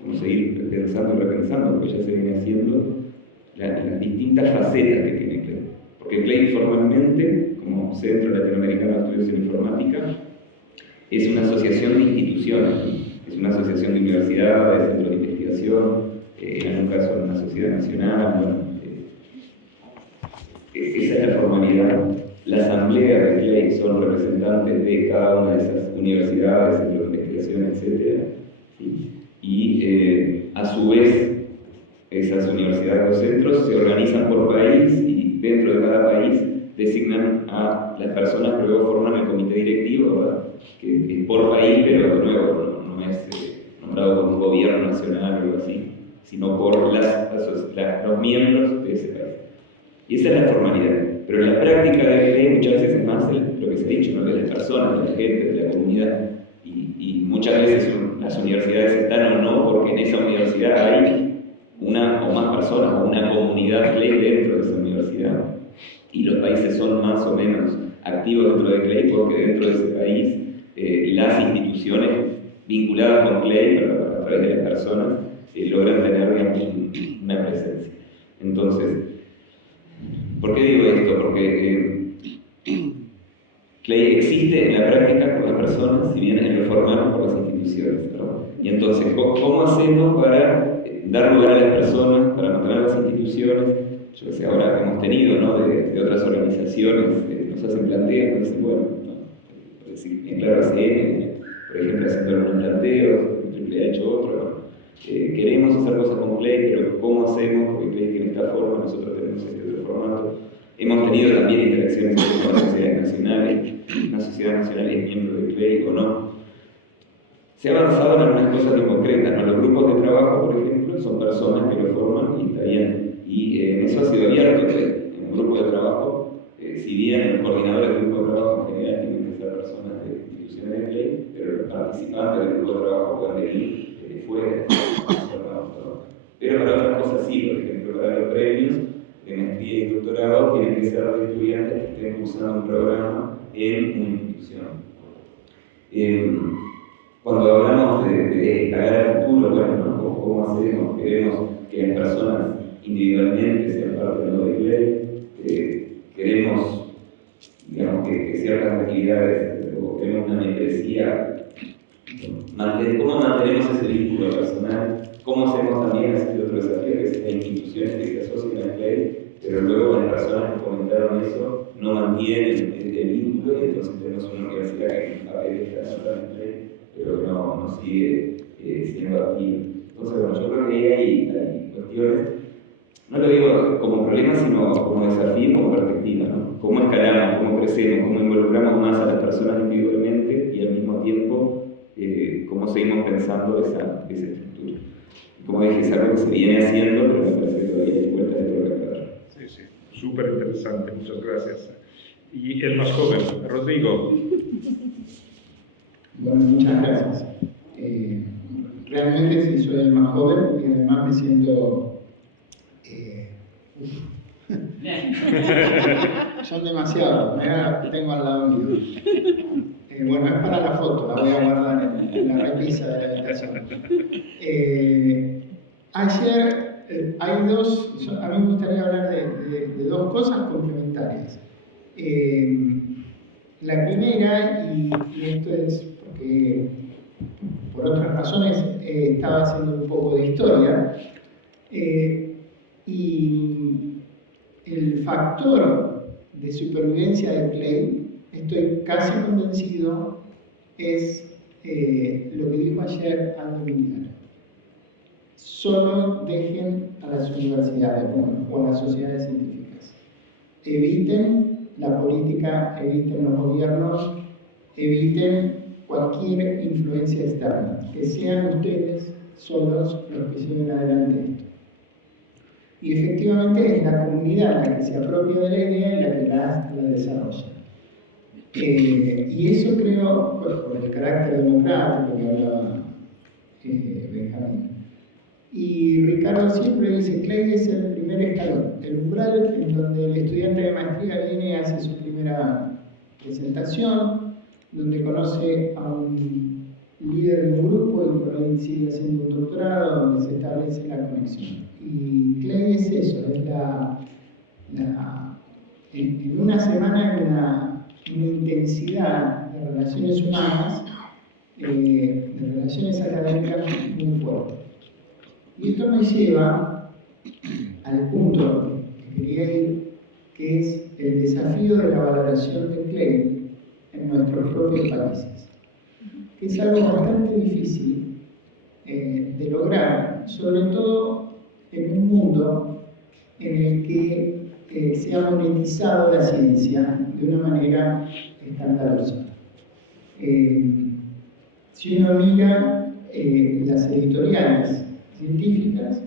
cómo seguir pensando y repensando, porque ya se viene haciendo, las distintas facetas que tiene Clay. Porque Clay formalmente, como Centro Latinoamericano de Estudios en Informática, es una asociación de instituciones, es una asociación de universidades, centros de investigación, en algún caso una sociedad nacional, bueno, esa es la formalidad. La asamblea de Clay son representantes de cada una de esas universidades, centros de investigación, etc. ¿Sí? Y a su vez es esas universidades o centros se organizan por país y dentro de cada país designan a las personas que luego forman el comité directivo, ¿verdad? Que es por país, pero de nuevo no es nombrado por un gobierno nacional o algo así, sino por los miembros de ese país. Y esa es la formalidad. Pero en la práctica de Clay muchas veces es más lo que se ha dicho, ¿no? De las personas, de la gente, de la comunidad. Y muchas veces las universidades están o no porque en esa universidad hay una o más personas o una comunidad Clay dentro de esa universidad. Y los países son más o menos activos dentro de Clay porque dentro de ese país las instituciones vinculadas con Clay, pero a través de las personas, logran tener, digamos, una presencia. Entonces, ¿por qué digo esto? Porque Clay existe en la práctica por las personas, si bien en lo formal por las instituciones, ¿no? Y entonces, ¿cómo hacemos para dar lugar a las personas, para mantener las instituciones? Yo que sé, ahora hemos tenido, ¿no? de otras organizaciones, nos hacen planteos, nos dicen, bueno, ¿no? Por decir, en Claro ACM, por ejemplo, haciendo algunos planteos, Triple ha hecho otro, ¿no? Queremos hacer cosas con Clay, pero ¿cómo hacemos? Porque Clay tiene esta forma, nosotros tenemos este otro formato. Hemos tenido también interacciones con las sociedades nacionales, una sociedad nacional es miembro de Clay o no. Se ha avanzado en algunas cosas muy concretas, ¿no? Los grupos de trabajo, por ejemplo, son personas que lo forman y está bien. Y eso ha sido abierto, en un grupo de trabajo, si bien los coordinadores del grupo de trabajo en general tienen que ser personas de instituciones de Clay, pero los participantes del grupo de trabajo pueden venir fuera, pero para otras cosas sí, por ejemplo, para los premios de maestría y doctorado tienen que ser de estudiantes que estén cursando un programa en una institución. Cuando hablamos de escalar al futuro, bueno, ¿no? ¿Cómo hacemos? Queremos que las personas individualmente sean parte de lo de Clay, queremos, digamos, que ciertas actividades, o queremos una membresía. ¿Cómo mantenemos ese vínculo personal? ¿Cómo hacemos también este otro desafío que es en instituciones que se asocian a Clay, pero luego las personas que comentaron eso no mantienen el vínculo y entonces tenemos una universidad que en papel está asociada a Clay, pero no sigue siendo activa? Entonces, bueno, yo creo que hay cuestiones, no lo digo como problema, sino como desafío, como perspectiva, ¿no? Cómo escalamos, cómo crecemos, cómo involucramos más a las personas individualmente y al mismo tiempo cómo seguimos pensando esa estructura. Como dije, es algo que se viene haciendo, pero me parece que todavía hay vueltas de progresar. Sí, súper interesante, muchas gracias. Y el más joven, Rodrigo. Bueno, muchas gracias. Realmente sí soy el más joven y además me siento... son demasiados, me tengo al lado mío. Bueno, es para la foto, la voy a guardar en la repisa de la habitación. Ayer hay dos, a mí me gustaría hablar de dos cosas complementarias. La primera, y esto es porque por otras razones estaba haciendo un poco de historia, y el factor de supervivencia de Clay, estoy casi convencido, es lo que dijo ayer Aldo Miliar. Solo dejen a las universidades o a las sociedades científicas. Eviten la política, eviten los gobiernos, eviten cualquier influencia externa. Que sean ustedes solos los que lleven adelante esto. Y efectivamente es la comunidad la que se apropia de la idea y la que la desarrolla. Y eso creo, pues, por el carácter democrático que hablaba Benjamín. Y Ricardo siempre dice, Clay es el primer escalón, el umbral en donde el estudiante de maestría viene y hace su primera presentación, donde conoce a un líder de un grupo y por ahí sigue haciendo un doctorado, donde se establece la conexión. Y Clay es eso, es en una semana hay una intensidad de relaciones humanas, de relaciones académicas muy fuerte. Y esto me lleva al punto que quería ir, que es el desafío de la valoración de Clay en nuestros propios países, que es algo bastante difícil de lograr, sobre todo en un mundo en el que se ha monetizado la ciencia de una manera escandalosa. Si uno mira las editoriales científicas,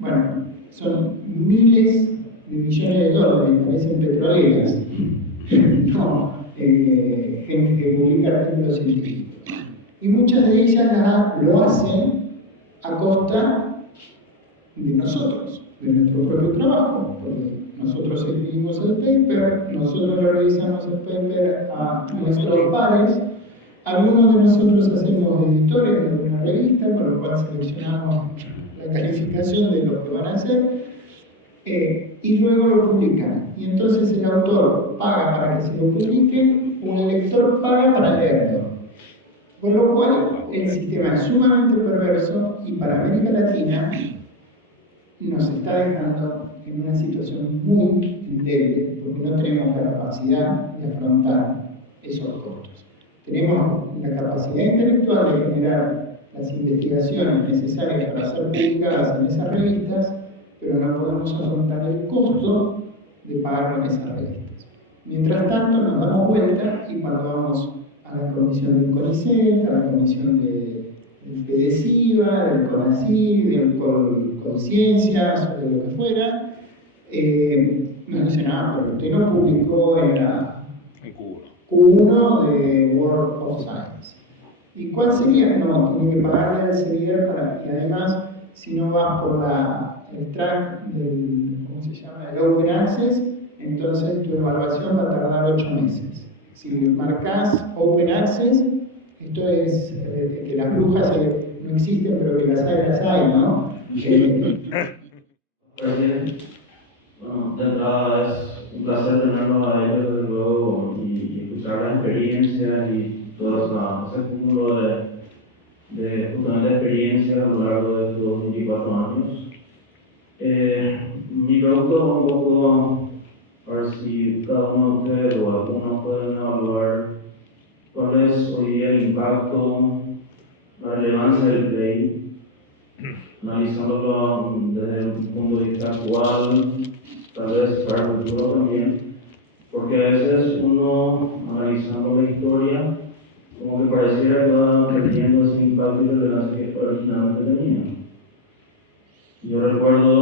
bueno, son miles de millones de dólares, parecen petroleras, no, gente que publica artículos científicos. Y muchas de ellas lo hacen a costa de nosotros, de nuestro propio trabajo, porque nosotros escribimos el paper, nosotros le revisamos el paper a nuestros pares, algunos de nosotros hacemos editores de alguna revista, con lo cual seleccionamos la calificación de lo que van a hacer, y luego lo publican. Y entonces el autor paga para que se lo publiquen, o el lector paga para leerlo. Con lo cual, el sistema es sumamente perverso y para América Latina nos está dejando en una situación muy débil, porque no tenemos la capacidad de afrontar esos costos. Tenemos la capacidad intelectual de generar las investigaciones necesarias para ser publicadas en esas revistas, pero no podemos afrontar el costo de pagarlo en esas revistas. Mientras tanto, nos damos vuelta y cuando vamos a la comisión del CONICET, a la comisión del PDCIVA, del CONACYT, del Conciencias, o de lo que fuera, nos dicen, pero usted no publicó en la Q1 de World of Science. ¿Y cuál sería? No, tiene que pagarle al Elsevier y además, si no vas por el track del, ¿cómo se llama?, el Open Access, entonces tu evaluación va a tardar 8 meses. Si marcas Open Access, esto es que las brujas no existen, pero que las hay, ¿no? Bueno, de entrada es un placer tenerlos a ellos, desde luego, y escuchar la experiencia y todo ese cúmulo de justamente experiencias a lo largo de estos 24 años. Mi pregunta es un poco a ver si cada uno de ustedes o algunos pueden evaluar cuál es hoy día el impacto, la relevancia del play, analizándolo desde un punto de vista actual, tal vez para el futuro también, porque a veces uno, analizando la historia, como que pareciera que va perdiendo ese impacto y relevancia que originalmente tenía. Yo recuerdo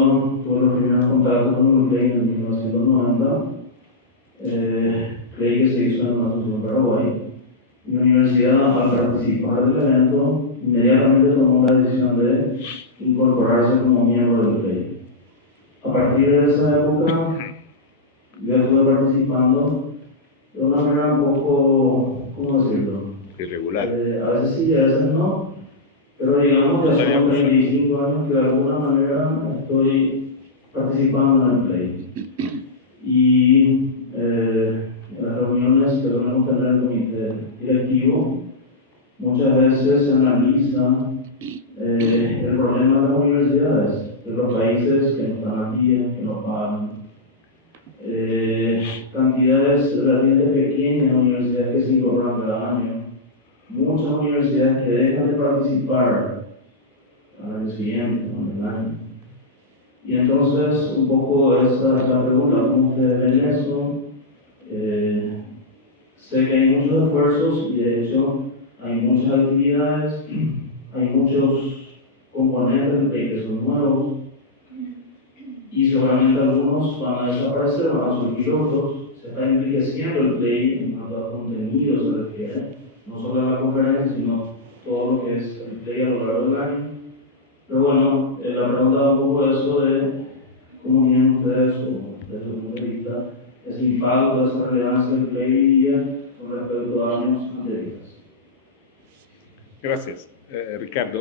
todos los primeros contactos con el play en 1990, play que se hizo en Asunción, Paraguay. Mi universidad, al participar del evento, inmediatamente tomó la decisión de incorporarse como miembro del play. A partir de esa época, yo estuve participando de una manera un poco, ¿cómo decirlo? Irregular. A veces sí, a veces no, pero digamos que hace 35 años que de alguna manera estoy participando en el play. Y en las reuniones que solemos tener en el comité directivo, muchas veces se analiza el problema de las universidades, de los países que no están aquí, que no pagan. Cantidades relativamente pequeñas de universidades que se incorporan cada año. Muchas universidades que dejan de participar al año siguiente, en el año. Y entonces, un poco esta es la pregunta, ¿cómo ustedes ven eso? Sé que hay muchos esfuerzos y de hecho hay muchas actividades, hay muchos componentes del play que son nuevos y seguramente algunos van a desaparecer, van a surgir otros. Se está enriqueciendo el play en cuanto a contenido se refiere, no solo a la conferencia, sino todo lo que es el play a lo largo del año. Pero bueno, la pregunta va un poco eso de cómo miran ustedes, o desde su punto de vista, ese impacto, esa relevancia del play con respecto a años anteriores. Gracias. Ricardo,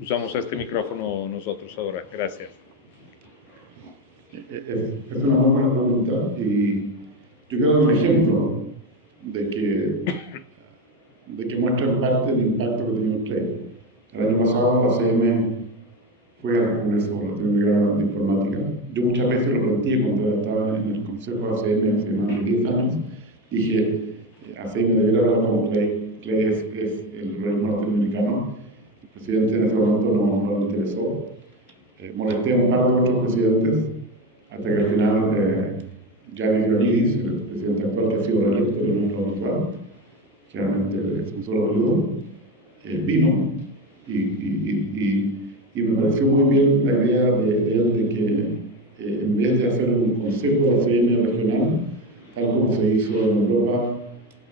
usamos este micrófono nosotros ahora. Gracias. Es una muy buena pregunta y yo quiero dar un ejemplo de que muestra en parte el impacto que ha tenido el play. El año pasado la CM fue al Congreso Latinoamericano de Informática. Yo muchas veces lo planteé cuando estaba en el Consejo de ACM hace más de 10 años. Dije, ACM debería hablar con Clay. Clay es el rey norteamericano. El presidente en ese momento no le interesó. molesté a un par de otros presidentes, hasta que al final Yanis Beridis, el presidente actual que ha sido reelecto, el número actual, realmente es un solo boludo, vino y me pareció muy bien la idea de él de que en vez de hacer un consejo de ACM regional, tal como se hizo en Europa,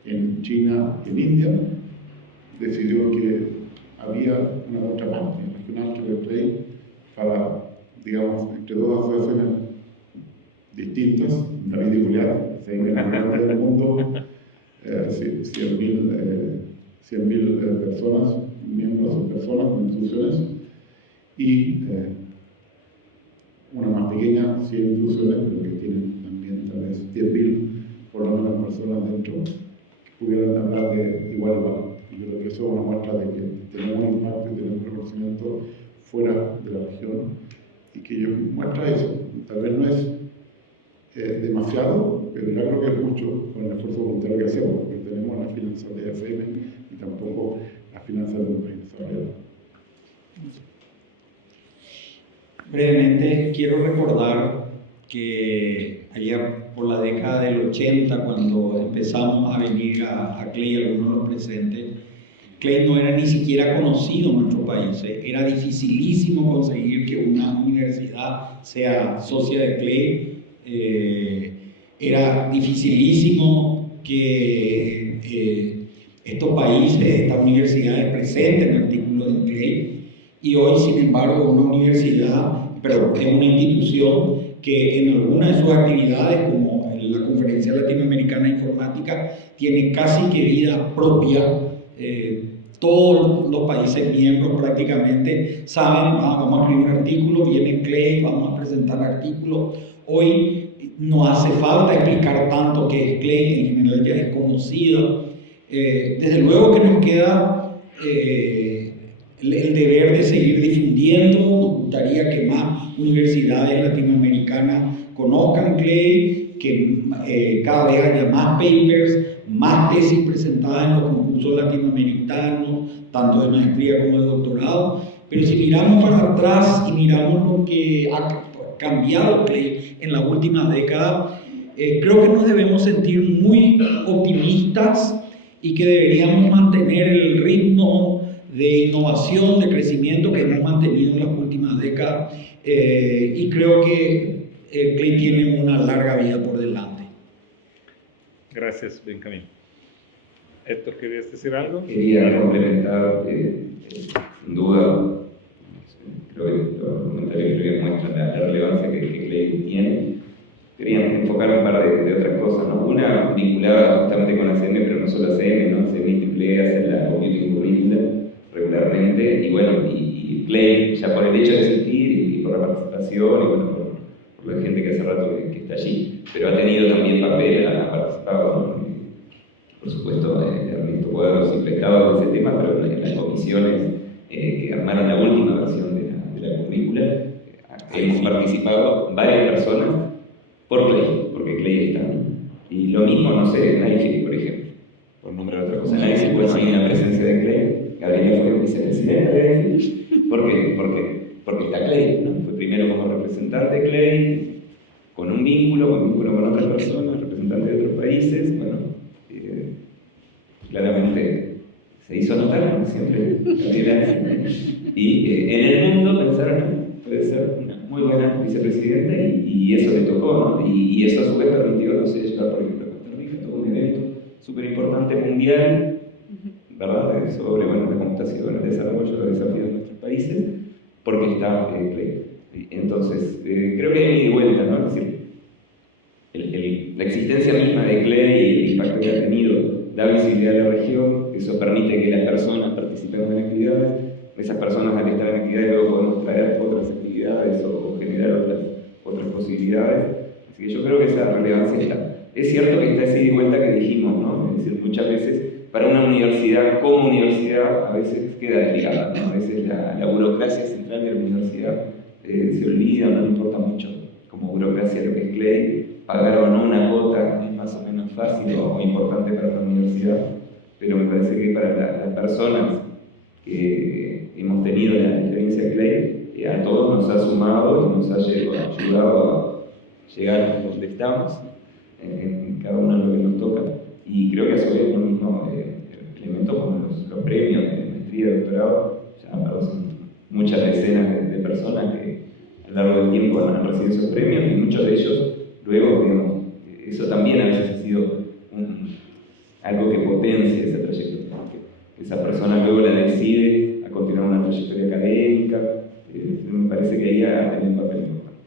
en China y en India, decidió que había una contraparte regional que le play para, digamos, entre dos asociaciones distintas, David y Goliat, se en el mundo, 100.000 personas, miembros de personas, instituciones, y una más pequeña, 100 instituciones, pero que tienen también tal vez 10.000 por lo menos personas dentro, que pudieran hablar de igual a igual. Yo creo que eso es una muestra de que tenemos un impacto y tenemos reconocimiento fuera de la región, y que ello muestra eso. Tal vez no es demasiado, pero yo creo que es mucho con el esfuerzo voluntario que hacemos, porque tenemos las finanzas de AFM y tampoco las finanzas de un país desarrollado. Brevemente, quiero recordar que allá por la década del 80, cuando empezamos a venir a CLEI, algunos de los presentes, CLEI no era ni siquiera conocido en nuestro país. Era dificilísimo conseguir que una universidad sea socia de CLEI. Era dificilísimo que estos países, estas universidades presenten artículos en CLEI, y hoy, sin embargo, una universidad, pero es una institución que en algunas de sus actividades, como en la Conferencia Latinoamericana de Informática, tiene casi que vida propia. Todos los países miembros prácticamente saben, vamos a escribir un artículo, viene CLEI, vamos a presentar artículos. Hoy no hace falta explicar tanto qué es CLEI, en general ya es conocido. Desde luego que nos queda el deber de seguir difundiendo. Nos gustaría que más universidades latinoamericanas conozcan CLEI, que cada vez haya más papers, más tesis presentadas en los concursos latinoamericanos, tanto de maestría como de doctorado. Pero si miramos para atrás y miramos lo que ha cambiado CLEI en las últimas décadas, creo que nos debemos sentir muy optimistas y que deberíamos mantener el ritmo de innovación, de crecimiento que hemos mantenido en las últimas décadas, y creo que CLEI tiene una larga vida por delante. Gracias, Benjamín. Héctor, ¿querías decir algo? Quería complementar, sin duda, creo que los comentarios que muestran la relevancia que CLEI tiene. Quería enfocar un par de otras cosas, ¿no? Una vinculada justamente con ACM, pero no solo ACM, ¿no? ACM y AAA hacen la Computing Curriculum regularmente, y bueno, y CLEI, ya por el hecho de existir y por la participación, y bueno, por la gente que hace rato que está allí, pero ha tenido también papel, ha participado, ¿no? Por supuesto, Ernesto Cuadro siempre estaba en ese tema, pero en las comisiones que armaron la última versión de la currícula, hemos participado varias personas por CLEI, porque CLEI está. Y lo mismo, no sé, NIFIC, por ejemplo, por nombrar otra cosa. NIFIC, bueno, hay una presencia de CLEI. Gabriela fue vicepresidenta de NIFIC. ¿Por qué? Porque está CLEI, ¿no? Fue primero como representante de CLEI, con un vínculo con otras personas, representantes de otros países. Bueno, claramente se hizo notar, como siempre, Gabriela. Y en el mundo pensaron, puede ser una muy buena vicepresidenta, y eso le tocó, ¿no? Y eso a su vez permitió, no sé, llevar, por ejemplo, a Costa Rica todo un evento súper importante mundial, ¿verdad? Sobre, bueno, la computación, el desarrollo, los desafíos de nuestros países, porque está CLEI. Entonces, creo que hay ida y vuelta, ¿no? Es decir, la existencia misma de CLEI y el impacto que ha tenido da visibilidad a la región. Eso permite que las personas participemos en actividades. Esas personas, al estar en actividades, luego podemos traer otras actividades o generar otras posibilidades. Así que yo creo que esa relevancia está. Es cierto que está ese ida y vuelta que dijimos, ¿no? Es decir, muchas veces para una universidad, como universidad, a veces queda desligada, ¿no? A veces la burocracia central de la universidad se olvida o no le importa mucho como burocracia lo que es CLEI. Pagar o no una cuota es más o menos fácil o importante para la universidad, pero me parece que para las personas que hemos tenido la experiencia CLEI, a todos nos ha sumado y nos ha ayudado a llegar donde estamos, en cada uno de lo que nos toca. Y creo que a su vez lo mismo elementos como los premios de maestría, de doctorado, ya son muchas decenas de personas que a lo largo del tiempo han recibido esos premios, y muchos de ellos luego, digamos, eso también a veces ha sido algo que potencia esa trayectoria, que esa persona luego la decide a continuar una trayectoria académica. Me parece que ahí ha tenido un papel importante.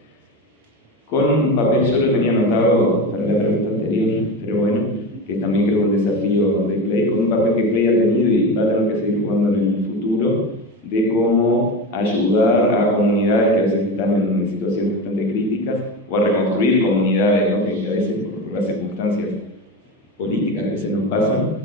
Con un papel, yo lo tenía anotado para la pregunta anterior, pero bueno, que también creo un desafío de Clay, con un papel que Clay ha tenido y va a tener que seguir jugando en el futuro, de cómo ayudar a comunidades que a veces están en situaciones bastante críticas, o a reconstruir comunidades, ¿no? que a veces por las circunstancias políticas que se nos pasan,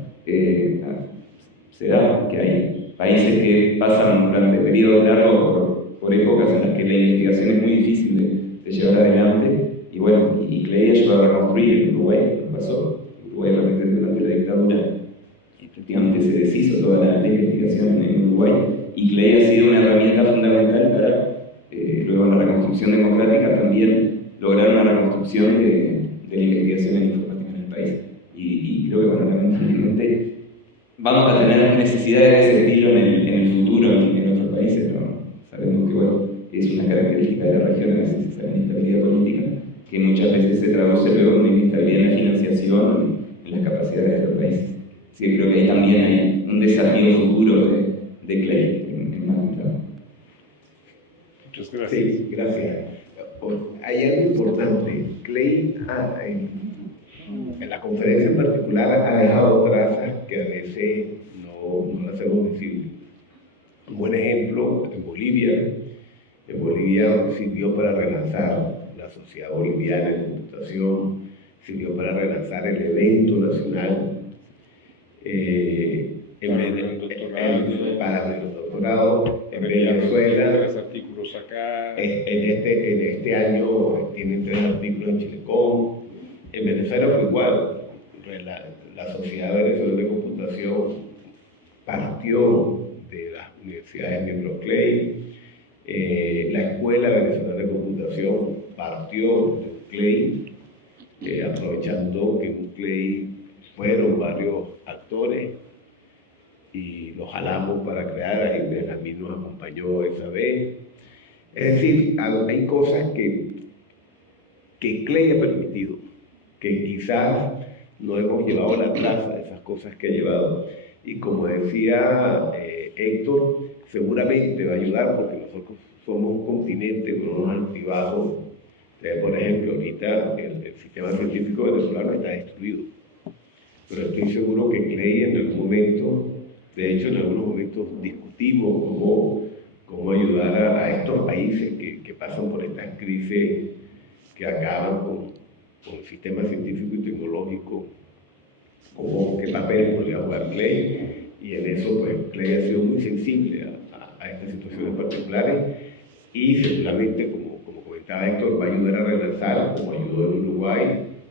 se da que hay países que pasan durante periodos largos por épocas en las que la investigación es muy difícil de llevar adelante, y bueno, y Clay ayudó a reconstruir. En Uruguay lo pasó. Uruguay realmente durante la dictadura efectivamente se deshizo toda la investigación en Uruguay, y Clay ha sido una herramienta fundamental para, luego en la reconstrucción democrática, también lograr una reconstrucción de la investigación en informática en el país. Y creo que, bueno, lamentablemente vamos a tener necesidades de ese estilo en el futuro en otros países, ¿no? Sabemos que, bueno, es una característica de la región a veces esa inestabilidad política, que muchas veces se traduce luego en una inestabilidad en la financiación, en las capacidades de los países. Así que creo que ahí también hay un desafío futuro de Clay en más claro. Muchas gracias. Sí, gracias. Hay algo importante. Clay en la conferencia en particular ha dejado trazas que a veces no las hacemos visibles. Un buen ejemplo, en Bolivia sirvió para relanzar la Sociedad Boliviana de Computación, sirvió para relanzar el evento nacional, para el doctorado en Venezuela. 3 artículos acá. En este año tienen 3 artículos en Chilecom. En Venezuela fue igual. La Sociedad Venezolana de Computación partió de las universidades miembros Clay. La Escuela Venezolana de Computación partió de Clay, aprovechando que en Clay fueron varios actores y los jalamos para crear. Ahí Benjamín nos acompañó esa vez. Es decir, hay cosas que Clay ha permitido, que quizás no hemos llevado la traza de esas cosas que ha llevado. Y como decía Héctor, seguramente va a ayudar, porque nosotros somos un continente con unos altibajos. Por ejemplo, ahorita el sistema científico venezolano está destruido, pero estoy seguro que Clay en algún momento, de hecho en algunos momentos discutimos cómo ayudar a estos países que pasan por estas crisis que acaban con el sistema científico y tecnológico, qué papel podría jugar Clay. Y en eso, pues, Clay ha sido muy sensible a estas situaciones particulares, y seguramente, como comentaba Héctor, va a ayudar a relanzar, como ayudó en Uruguay,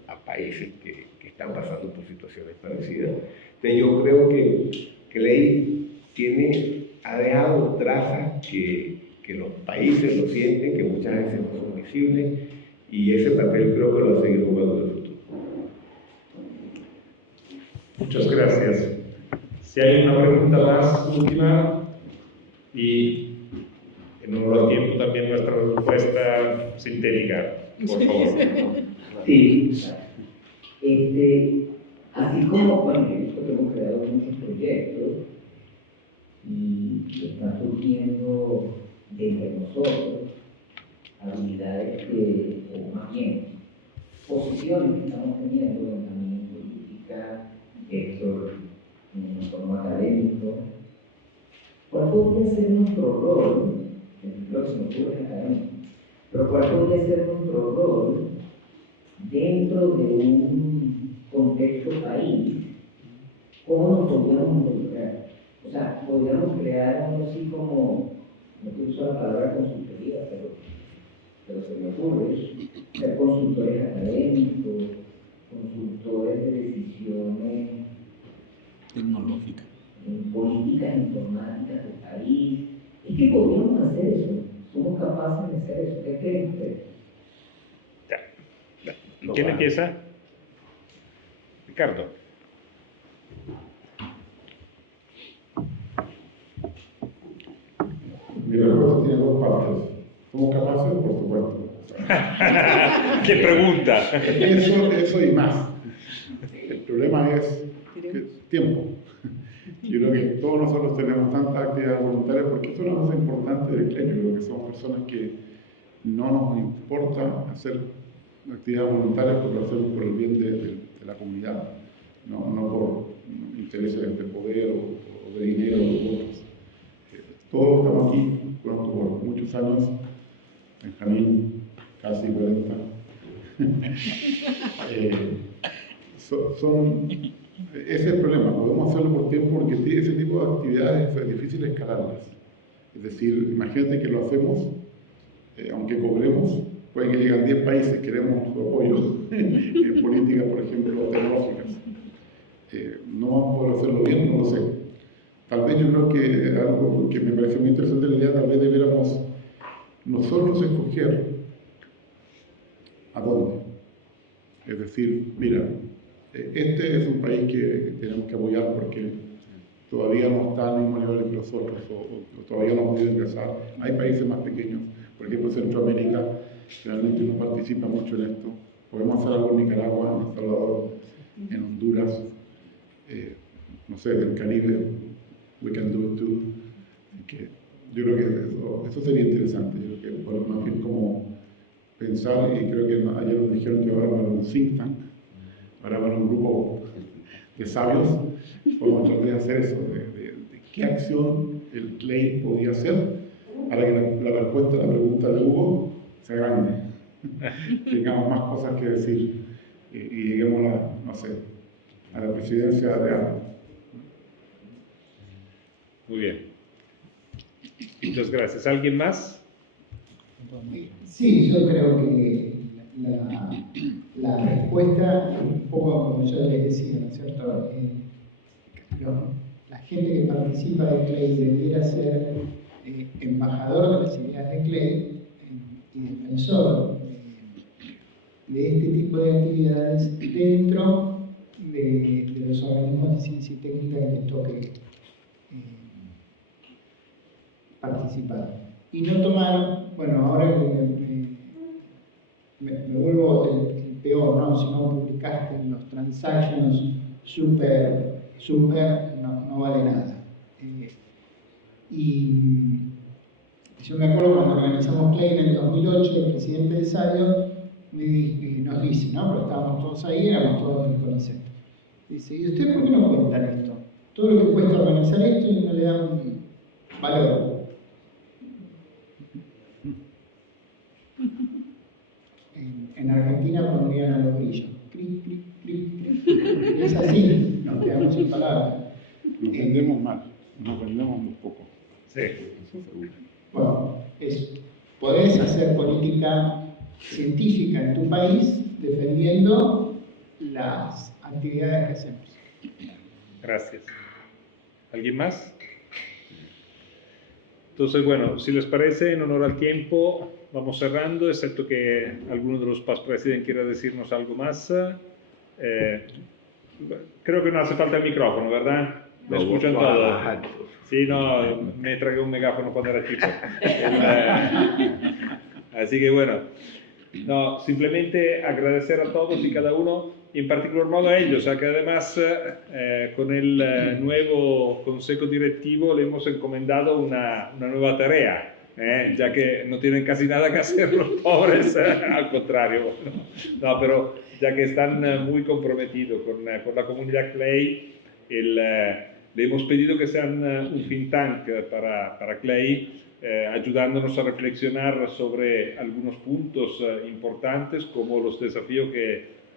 a países que están pasando por situaciones parecidas. Entonces, yo creo que Clay ha dejado trazas que los países lo sienten, que muchas veces no son visibles, y ese papel creo que lo va a seguir jugando en el futuro. Muchas gracias. Si hay una pregunta más, última, y en un tiempo también nuestra respuesta sintética, por favor. Sí. Así como con esto que hemos creado muchos proyectos y están surgiendo desde nosotros habilidades o más bien posiciones que estamos teniendo en también política, Héctor en forma académico. ¿Cuál podría ser nuestro rol? El próximo curso es académico, pero ¿cuál podría ser nuestro rol dentro de un contexto país? ¿Cómo nos podríamos involucrar? O sea, podríamos crear algo así como, no quiero usar la palabra consultoría, pero se me ocurre, ser consultores académicos, consultores de decisiones tecnológicas, políticas informáticas del país. ¿Y qué podríamos hacer eso? Somos capaces de hacer eso. ¿Qué creen ustedes? ¿Quién empieza? Ricardo. Mi respuesta tiene dos partes. ¿Somos capaces? Por supuesto. ¿Qué pregunta? Eso y más. El problema es tiempo. Yo creo que todos nosotros tenemos tantas actividades voluntarias porque esto es una cosa importante del CLEI. Yo creo que somos personas que no nos importa hacer actividades voluntarias porque lo hacemos por el bien de la comunidad, no por intereses de poder o de dinero o otros. Todos estamos aquí, conozco por muchos años, Benjamín, casi 40. Ese es el problema, podemos hacerlo por tiempo porque ese tipo de actividades es difícil escalarlas. Es decir, imagínate que lo hacemos, aunque cobremos, puede que lleguen 10 países, queremos su apoyo en políticas, por ejemplo, tecnológicas. No vamos a poder hacerlo bien, no lo sé. Tal vez yo creo que algo que me pareció muy interesante la idea, tal vez debiéramos nosotros escoger a dónde. Es decir, mira, este es un país que tenemos que apoyar porque todavía no está al mismo nivel que los otros o todavía no ha podido ingresar. Hay países más pequeños, por ejemplo Centroamérica, realmente no participa mucho en esto. Podemos hacer algo en Nicaragua, en El Salvador, en Honduras, no sé, del Caribe, we can do it too. Que yo creo que eso sería interesante. Yo creo que más bien como pensar, y creo que ayer nos dijeron que ahora van a un think tank, ahora van a un grupo de sabios, podemos tratar de hacer eso, de qué acción el CLEI podría hacer para que la respuesta a la pregunta de Hugo sea grande, tengamos más cosas que decir y lleguemos a la presidencia de algo. Muy bien. Muchas gracias. ¿Alguien más? Sí, yo creo que la respuesta es un poco como yo les decía, ¿no es cierto? La gente que participa de CLEI debiera ser embajador de las ideas de CLEI y defensor de este tipo de actividades dentro de los organismos de ciencia y técnica que les toque participar. Y no tomar, bueno, ahora que me vuelvo el peor, ¿no? Si no publicaste en los transactions super, no vale nada. Y yo me acuerdo cuando organizamos CLEI en el 2008, el presidente de SADIO nos dice, ¿no? Pero estábamos todos ahí, éramos todos del CONICET. Dice, ¿y ustedes por qué no cuentan esto? Todo lo que cuesta organizar esto y no le dan valor. En Argentina pondrían a los grillos. Clic, clic, clic, clic. Es así, nos quedamos sin palabras. Nos vendemos mal, nos vendemos muy poco. Sí. Bueno, podés hacer política científica en tu país defendiendo las actividades que hacemos. Gracias. ¿Alguien más? Entonces, bueno, si les parece, en honor al tiempo, vamos cerrando, excepto que alguno de los past presidentes quiera decirnos algo más. Creo que no hace falta el micrófono, ¿verdad? ¿Me escuchan todo? Sí, no, me tragué un megáfono cuando era chico. Así que bueno, no, simplemente agradecer a todos y cada uno, y en particular modo a ellos, que además con el nuevo consejo directivo le hemos encomendado una nueva tarea. Ya que no tienen casi nada que hacer los pobres, al contrario, no, pero ya que están muy comprometidos con la comunidad CLEI, le hemos pedido que sean un think tank para CLEI, ayudándonos a reflexionar sobre algunos puntos importantes como los desafíos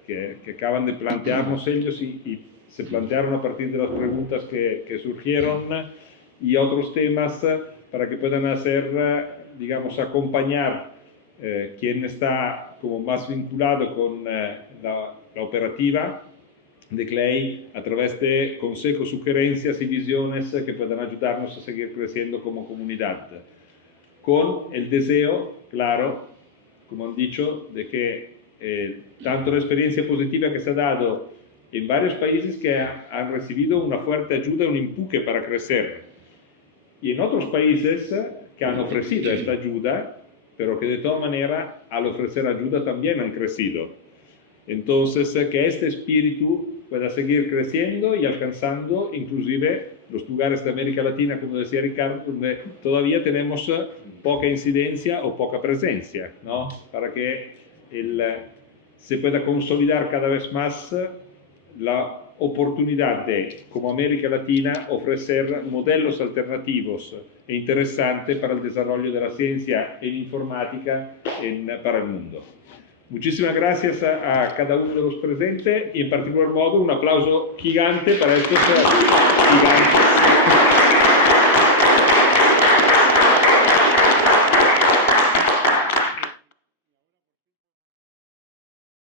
que acaban de plantearnos ellos y se plantearon a partir de las preguntas que surgieron, y otros temas para que puedan hacer, digamos, acompañar quien está como más vinculado con la operativa de CLEI a través de consejos, sugerencias y visiones que puedan ayudarnos a seguir creciendo como comunidad. con el deseo, claro, como han dicho, de que tanto la experiencia positiva que se ha dado en varios países que han recibido una fuerte ayuda, un empuje para crecer, y en otros países que han ofrecido esta ayuda, pero que de todas maneras al ofrecer ayuda también han crecido. Entonces, que este espíritu pueda seguir creciendo y alcanzando inclusive los lugares de América Latina, como decía Ricardo, donde todavía tenemos poca incidencia o poca presencia, ¿no? Para que se pueda consolidar cada vez más la oportunidad de, como América Latina, ofrecer modelos alternativos e interesantes para el desarrollo de la ciencia en informática para el mundo. Muchísimas gracias a cada uno de los presentes y en particular modo un aplauso gigante para estos gigantes.